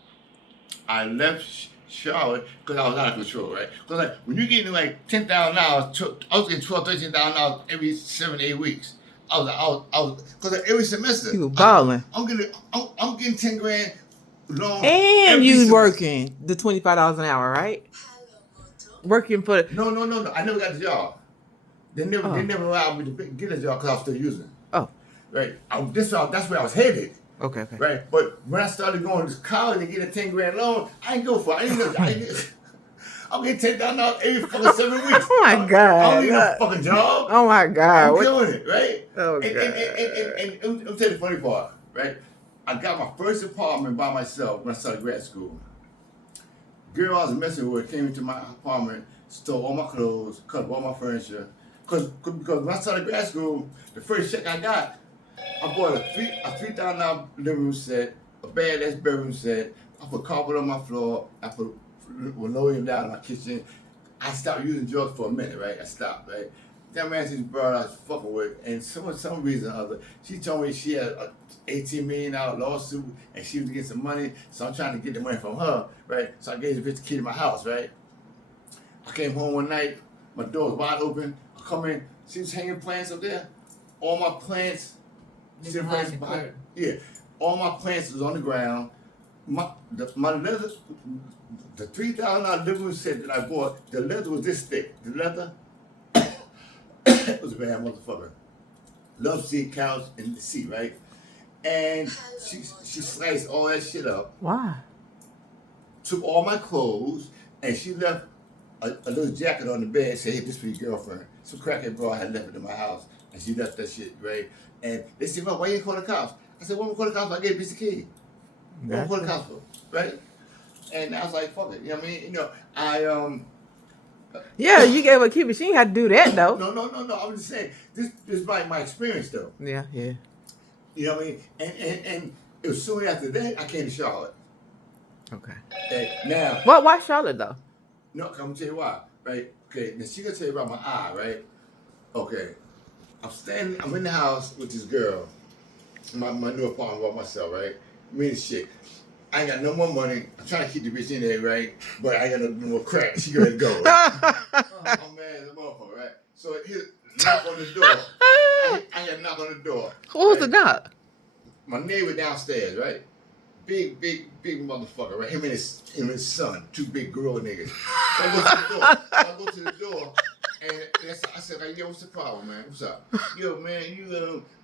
I left Charlotte because I was out of control, right? Because like when you're getting like $10,000, I was getting $13,000 every 7 to 8 weeks. I was because every semester you were balling. I'm getting 10 grand loan. And you working the $25 an hour, right? Working for No. I never got the job. They never allowed me to get a job because I was still using it. Oh, right. That's where I was headed. Okay. Right, but when I started going to college and getting a 10 grand loan, I didn't go for it. I'm getting $10,000 every fucking 7 weeks. Oh my God! I don't need no fucking job. Oh my God! I'm doing it, right? Oh God! And I'll tell you the funny part, right? I got my first apartment by myself when I started grad school. Girl I was messing with came into my apartment, stole all my clothes, cut up all my furniture. Because when I started grad school, the first check I got, I bought a $3,000 living room set, a badass bedroom set. I put carpet on my floor. I put linoleum down in my kitchen. I stopped using drugs for a minute, right? I stopped, right? That man, she's brother I was fucking with, and for some reason or other, she told me she had an $18 million lawsuit and she was to get some money, so I'm trying to get the money from her, right? So I gave the bitch the key to my house, right? I came home one night, my door was wide open. I come in, she was hanging plants up there. All my plants. All my plants was on the ground. My leather, the $3,000 living room set that I bought, the leather was this thick. The leather it was a bad motherfucker. Love seat couch and the seat, right? And she sliced all that shit up. Why? Took all my clothes and she left a little jacket on the bed. Said, "Hey, this for your girlfriend." Some crackhead bro I had left it in my house. And she left that shit, right? And they said, well, why you ain't call the cops? I said, well, I'm gonna call the cops. I gave a piece of key. What am I call the cops for? Right? And I was like, fuck it. You know what I mean? You know, Yeah, you gave her a key, but she ain't had to do that though. No. I'm just saying, this is my experience though. Yeah. You know what I mean? And it was soon after that I came to Charlotte. Okay. And now. Why Charlotte though? No, I'm gonna tell you why. Right? Okay. Now she gonna tell you about my eye, right? Okay. I'm in the house with this girl, my new apartment by myself, right? Me and shit. I ain't got no more money. I'm trying to keep the bitch in there, right? But I ain't got no more crack. She ready to go. Right? I'm mad as a motherfucker, right? So here, knock on the door. I had to knock on the door. Who was the knock? My neighbor downstairs, right? Big motherfucker, right? Him and his son, two big girl niggas. So I go to the door. And I said, like, yo, what's the problem, man? What's up? Yo, man,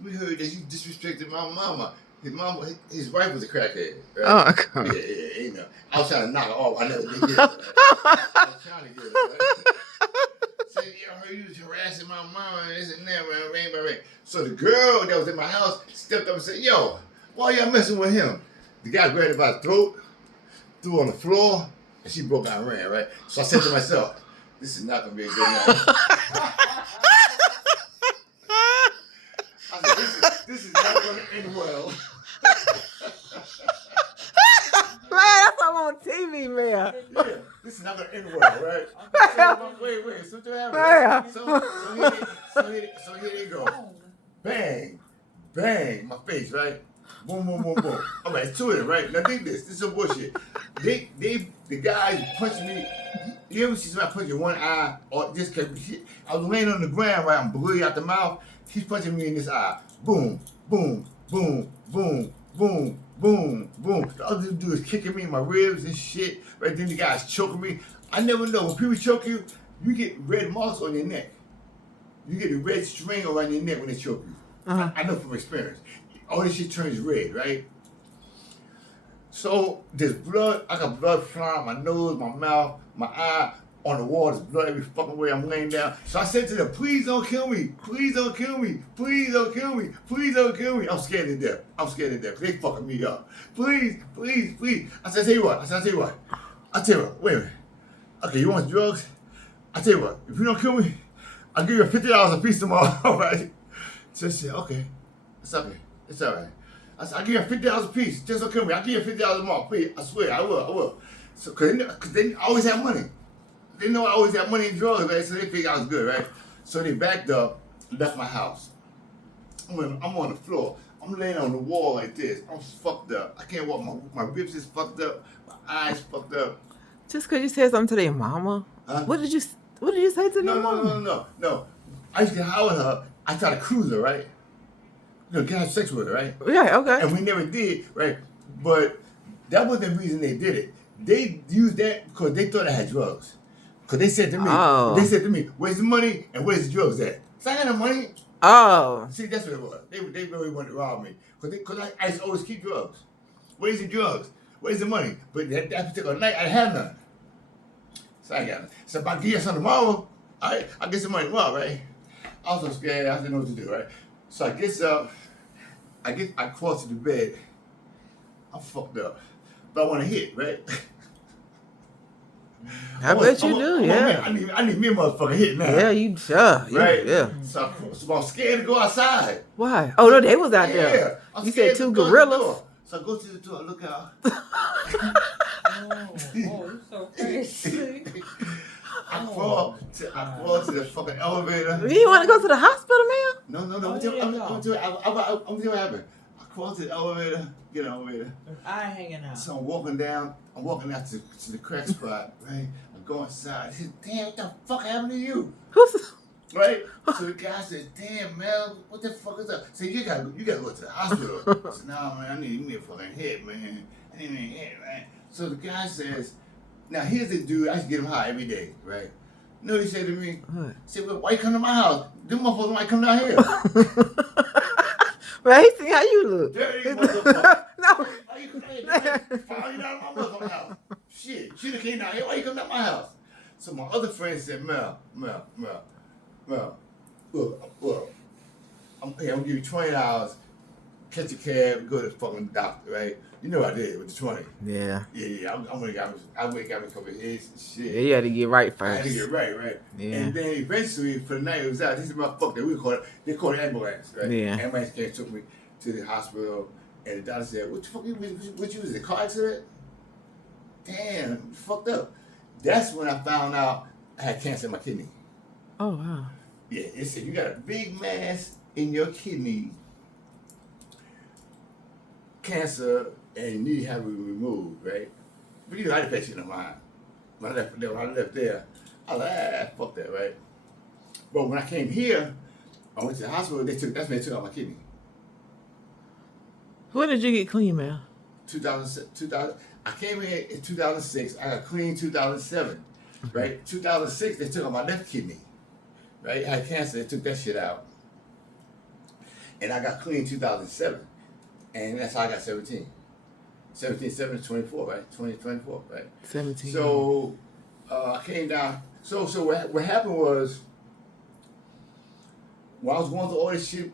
we heard that you disrespected my mama. His wife was a crackhead. Right? Oh, God. Yeah, you know. I was trying to knock her off. I never did get it. Right? I was trying to get it. Right? Said, yo, I heard you was harassing my mama and this and that, man. So the girl that was in my house stepped up and said, yo, why y'all messing with him? The guy grabbed her by the throat, threw her on the floor, and she broke out and ran, right? So I said to myself, this is not going to be a good night. I said, this is not going to end well. Man, that's on TV, man. Yeah, this is not going to end well, right? So, wait. So what happened? So here they go. Bang, my face, right? Boom. All right, two of them, right? Now think this is some bullshit. The guys punched me. You ever see somebody punch your one eye or just cause I was laying on the ground, right? I'm bleeding out the mouth. He's punching me in this eye. Boom. The other dude is kicking me in my ribs and shit. Right then the guy's choking me. I never know. When people choke you, you get red marks on your neck. You get a red string around your neck when they choke you. Uh-huh. I know from experience. All this shit turns red, right? So there's blood. I got blood flying my nose, my mouth, my eye. On the wall, there's blood every fucking way I'm laying down. So I said to them, please don't kill me. Please don't kill me. Please don't kill me. Please don't kill me. I'm scared to death. They fucking me up. Please. I said, tell you what. Wait a minute. Okay, you want drugs? I tell you what. If you don't kill me, I'll give you $50 a piece tomorrow. All right? So she said, okay. It's okay. It's all right. I said, I'll give you $50 a piece. Just don't kill me. I'll give you $50 tomorrow. Please. I swear, I will. So, cause they always have money. They know I always have money and drugs, right? So they figured I was good, right? So they backed up, left my house. I'm on the floor. I'm laying on the wall like this. I'm fucked up. I can't walk. My ribs is fucked up. My eyes fucked up. Just because you said something to their mama? What did you say to their mama? No. I used to get high with her. I tried to cruise her, right? You know, get have sex with her, right? Yeah, okay. And we never did, right? But that wasn't the reason they did it. They used that because they thought I had drugs. Because they said to me, where's the money and where's the drugs at? So I had no money. Oh. See, that's what it was. They really wanted to rob me. Because I used to always keep drugs. Where's the drugs? Where's the money? But that particular night, I had none. So I got it. So if I give you something tomorrow, I'll get some money tomorrow, right? I was so scared, I didn't know what to do, right? So I get up, I crawl to the bed. I'm fucked up. But I want to hit, right? I bet you do, yeah. I need me a motherfucker hit now. Yeah, you sure. Right? Yeah. So I'm scared to go outside. Why? Oh, no, they was out there. Yeah. You said two gorillas? So I go to the door, look out. Oh, you're so crazy. I crawl to the fucking elevator. You didn't want to go to the hospital, man? No. I'm gonna tell you what happened. I crawl to the elevator, get an elevator. I ain't hanging out. So I'm walking down to the crack spot, right? I'm going inside. He said, damn, what the fuck happened to you? Right? So the guy says, damn, Mel, what the fuck is up? So you gotta go to the hospital. I said, nah, man, I need me a fucking hit, man. I need me a hit, man. So the guy says, now here's the dude, I used to get him high every day, right? You know what he said to me? He said, well, why you come to my house? Them motherfuckers might come down here. Right, see how you look. Dirty motherfucker. No. Why you crazy? Follow you down my motherfucking house. Shit, she done came down here. Why you come down my house? So my other friend said, Mel, look, I'm gonna give you $20, catch a cab, go to the fucking doctor, right? You know what I did with the 20. Yeah. Yeah. I went and got me a couple of hits and shit. Yeah, you had to get right I had first. to get right. Yeah. And then eventually, for the night it was out, this is my fuck that they called an ambulance, right? Yeah. Ambulance came, took me to the hospital, and the doctor said, "What the fuck? What you was a car accident? Damn, fucked up." That's when I found out I had cancer in my kidney. Oh wow. Yeah, it said you got a big mass in your kidney, cancer, and you need to have it removed, right? But you know, I didn't pay shit no mind. When I left there, I was like, fuck that, right? But when I came here, I went to the hospital. That's when they took out my kidney. When did you get clean, man? 2000. I came here in 2006. I got clean 2007, right? 2006, they took out my left kidney, right? I had cancer. They took that shit out, and I got clean 2007, and that's how I got 17. 17, 7, 24, right? 24, right? 17. So I came down. So what happened was, when I was going through all this shit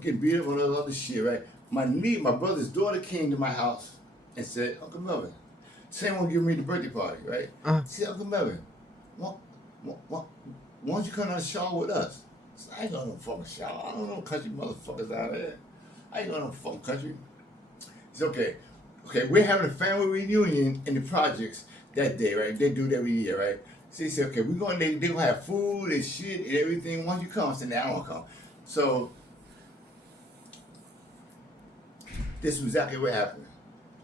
get beat up on all other shit, right? My brother's daughter came to my house and said, "Uncle Melvin, same one giving me the birthday party, right?" She said, "Uncle Melvin, why don't you come on the shower with us?" I said, "I ain't going to no fucking shower. I don't know country motherfuckers out there. I ain't going to no fucking country." It's okay. Okay, we're having a family reunion in the projects that day, right? They do it every year, right? So he said, "Okay, they're gonna have food and shit and everything. Why don't you come?" I said, "Nah, I don't want to come." So this was exactly what happened.